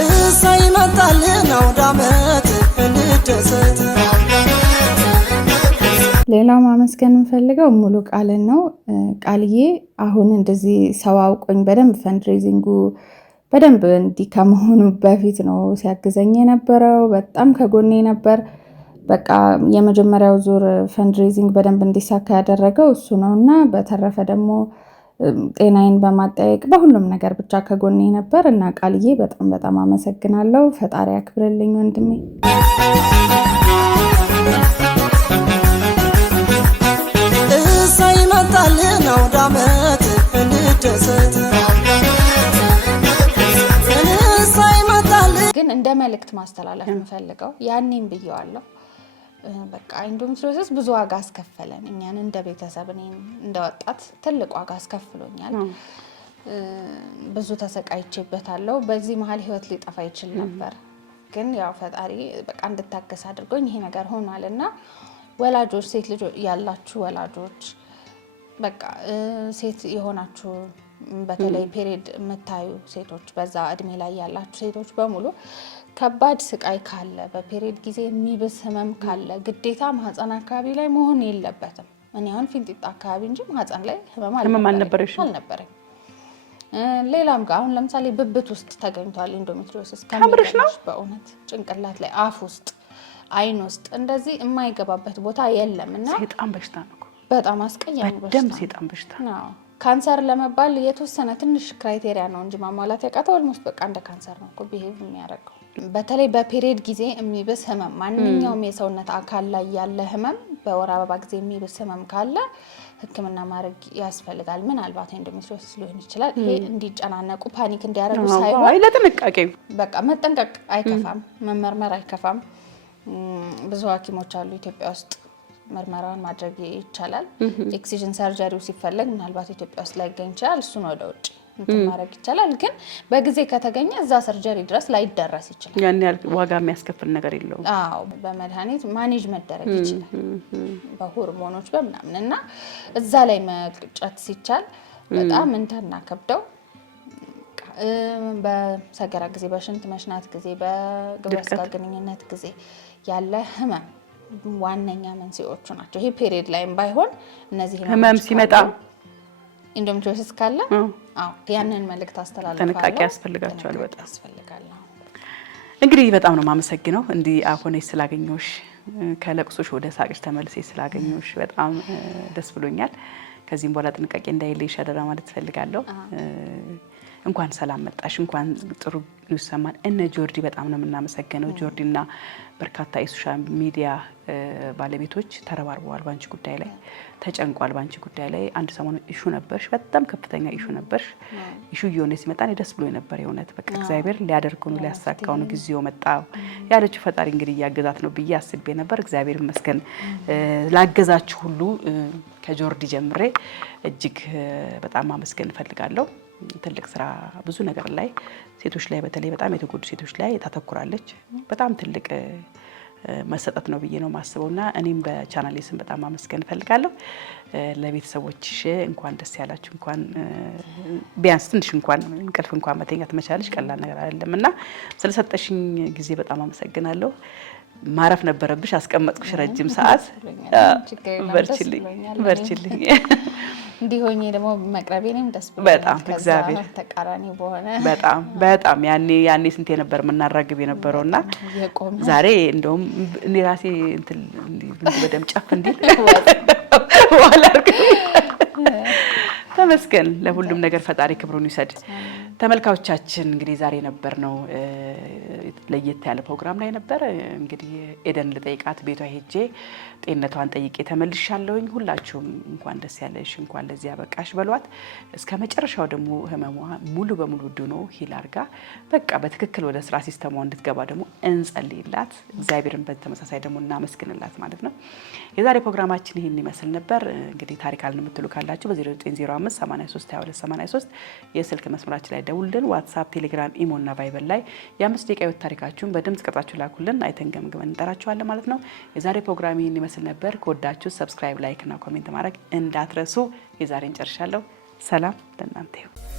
እሰይ መጣልን አውደ ዓመት እንደሰት። ሌላው ማመስገን የምፈልገው ሙሉ ቃልን ነው። ቃልዬ አሁን እንደዚህ ሰው አውቆኝ በደንብ ፈንድሬዚንጉ በደንብ እንዲህ ከመሆኑ በፊት ነው ሲያግዘኝ የነበረው። በጣም ከጎኔ ነበር። በቃ የመጀመሪያው ዙር ፈንድሬዚንግ በደንብ እንዲሳካ ያደረገው እሱ ነው እና በተረፈ ደግሞ ጤናዬን በማጠየቅ በሁሉም ነገር ብቻ ከጎኔ ነበር እና ቃልዬ በጣም አመሰግናለሁ። ፈጣሪ ያክብርልኝ ወንድሜ። እሰይ መጣልን አውደ ዓመት እንደሰት። ግን እንደ መልእክት ማስተላለፍ የምፈልገው ያኔም ብየዋለሁ፣ በቃ ኢንዶሜትሪዮሲስ ብዙ ዋጋ አስከፈለን እኛን እንደ ቤተሰብ፣ እኔን እንደ ወጣት ትልቅ ዋጋ አስከፍሎኛል። ብዙ ተሰቃይቼበታለሁ። በዚህ መሀል ህይወት ሊጠፋ ይችል ነበር፣ ግን ያው ፈጣሪ በቃ እንድታገስ አድርጎኝ ይሄ ነገር ሆኗል እና ወላጆች፣ ሴት ልጅ ያላችሁ ወላጆች በቃ ሴት የሆናችሁ በተለይ ፔሪድ የምታዩ ሴቶች፣ በዛ እድሜ ላይ ያላችሁ ሴቶች በሙሉ ከባድ ስቃይ ካለ፣ በፔሪድ ጊዜ የሚብስ ህመም ካለ ግዴታ ማህፀን አካባቢ ላይ መሆን የለበትም። እኔ አሁን ፊንጢጣ አካባቢ እንጂ ማህፀን ላይ ህመም አልነበረኝ። ሌላም ጋር አሁን ለምሳሌ ብብት ውስጥ ተገኝቷል ኢንዶሜትሪዮሲስ። ከምርሽ ነው? በእውነት ጭንቅላት ላይ፣ አፍ ውስጥ፣ አይን ውስጥ እንደዚህ የማይገባበት ቦታ የለም እና ሴጣን በሽታ ነው። በጣም አስቀያሚ በሽታ በደም ሴጣን በሽታ ነው። ካንሰር ለመባል የተወሰነ ትንሽ ክራይቴሪያ ነው እንጂ ማሟላት ያቃተው ኦልሞስት በቃ እንደ ካንሰር ነው እኮ ቢሄቭ የሚያደርገው። በተለይ በፔሪድ ጊዜ የሚብስ ህመም፣ ማንኛውም የሰውነት አካል ላይ ያለ ህመም፣ በወር አበባ ጊዜ የሚብስ ህመም ካለ ህክምና ማድረግ ያስፈልጋል። ምናልባት ኢንዶሜትሪዮሲስ ሊሆን ይችላል። ይሄ እንዲጨናነቁ ፓኒክ እንዲያደርጉ ሳይሆን ለጥንቃቄ በቃ መጠንቀቅ አይከፋም፣ መመርመር አይከፋም። ብዙ ሐኪሞች አሉ ኢትዮጵያ ውስጥ ምርመራውን ማድረግ ይቻላል። ኤክሲዥን ሰርጀሪው ሲፈለግ ምናልባት ኢትዮጵያ ውስጥ ላይገኝ ይችላል። እሱን ወደ ውጭ ማድረግ ይቻላል። ግን በጊዜ ከተገኘ እዛ ሰርጀሪ ድረስ ላይደረስ ይችላል። ያን ያህል ዋጋ የሚያስከፍል ነገር የለውም። አዎ፣ በመድኃኒት ማኔጅ መደረግ ይችላል፣ በሆርሞኖች በምናምን እና እዛ ላይ መቅጨት ሲቻል በጣም እንተና ከብደው በሰገራ ጊዜ፣ በሽንት መሽናት ጊዜ፣ በግብረ ስጋ ግንኙነት ጊዜ ያለ ህመም ዋነኛ መንስኤዎቹ ናቸው። ይሄ ፔሪድ ላይም ባይሆን እነዚህ ህመም ሲመጣ ኢንዶሜትሪዮሲስ ካለ ያንን መልእክት አስተላልፋለሁ። ጥንቃቄ ያስፈልጋቸዋል። በጣም ያስፈልጋል። እንግዲህ በጣም ነው የማመሰግነው እንዲህ አሁን ስላገኘሁሽ፣ ከለቅሶሽ ወደ ሳቅሽ ተመልሰሽ ስላገኘሁሽ በጣም ደስ ብሎኛል። ከዚህም በኋላ ጥንቃቄ እንዳይለይሽ አደራ ማለት ፈልጋለሁ። እንኳን ሰላም መጣሽ፣ እንኳን ጥሩ ኒውስ ሰማን። እነ ጆርዲ በጣም ነው የምናመሰግነው። ጆርዲና በርካታ የሶሻል ሚዲያ ባለቤቶች ተረባርበዋል ባንቺ ጉዳይ ላይ፣ ተጨንቋል ባንቺ ጉዳይ ላይ። አንድ ሰሞን ኢሹ ነበርሽ፣ በጣም ከፍተኛ ኢሹ ነበርሽ። ኢሹ እየሆነ ሲመጣ ደስ ብሎ ነበር። የእውነት በቃ እግዚአብሔር ሊያደርገው ነው ሊያሳካው ነው ጊዜው መጣ ያለችው ፈጣሪ እንግዲህ እያገዛት ነው ብዬ አስቤ ነበር። እግዚአብሔር ይመስገን ላገዛችሁ ሁሉ ከጆርዲ ጀምሬ እጅግ በጣም ማመስገን እፈልጋለሁ። ትልቅ ስራ ብዙ ነገር ላይ ሴቶች ላይ በተለይ በጣም የተጎዱ ሴቶች ላይ ታተኩራለች። በጣም ትልቅ መሰጠት ነው ብዬ ነው ማስበውና እኔም በቻናሌ ስም በጣም አመስገን ፈልጋለሁ። ለቤተሰቦችሽ እንኳን ደስ ያላችሁ። እንኳን ቢያንስ ትንሽ እንኳን እንቅልፍ እንኳን መተኛት መቻልሽ ቀላል ነገር አይደለምና ስለሰጠሽኝ ጊዜ በጣም አመሰግናለሁ። ማረፍ ነበረብሽ፣ አስቀመጥኩሽ ረጅም ሰዓት። በርችልኝ እንዲሆኝ ደግሞ መቅረቤ ነኝ ደስ ብሎኛል። በጣም እግዚአብሔር ተቃራኒ በሆነ በጣም ያኔ ስንት የነበር የምናራግብ የነበረውና ዛሬ እንደውም እኔ ራሴ እንትን በደም ጨፍ እንዲል ዋላ ተመስገን። ለሁሉም ነገር ፈጣሪ ክብሩን ይሰድ። ተመልካቾቻችን እንግዲህ ዛሬ ነበር ነው ለየት ያለ ፕሮግራም ላይ ነበር። እንግዲህ ኤደን ልጠይቃት ቤቷ ሄጄ ጤንነቷን ጠይቄ ተመልሻለሁኝ። ሁላችሁም እንኳን ደስ ያለሽ እንኳን ለዚህ ያበቃሽ በሏት። እስከ መጨረሻው ደግሞ ህመሟ ሙሉ በሙሉ ድኖ ሂል አርጋ በቃ በትክክል ወደ ስራ ሲስተሟ እንድትገባ ደግሞ እንጸልይላት። እግዚአብሔርን በተመሳሳይ ደግሞ እናመስግንላት ማለት ነው። የዛሬ ፕሮግራማችን ይህን ይመስል ነበር። እንግዲህ ታሪክ አለን የምትሉ ካላችሁ በ0905 83 22 83 የስልክ መስመራችን ላይ ደውልን። ዋትስአፕ፣ ቴሌግራም፣ ኢሞ እና ቫይበር ላይ የ5 ደቂቃ ህይወት ታሪካችሁን በድምጽ ቀርጻችሁ ላኩልን። አይተን ገምግመን እንጠራችኋለን ማለት ነው። የዛሬ ፕሮግራም ይህን ይመስል ነበር። ከወዳችሁ ሰብስክራይብ፣ ላይክ እና ኮሜንት ማድረግ እንዳትረሱ። የዛሬን ጨርሻለሁ። ሰላም ለእናንተ ይሁን።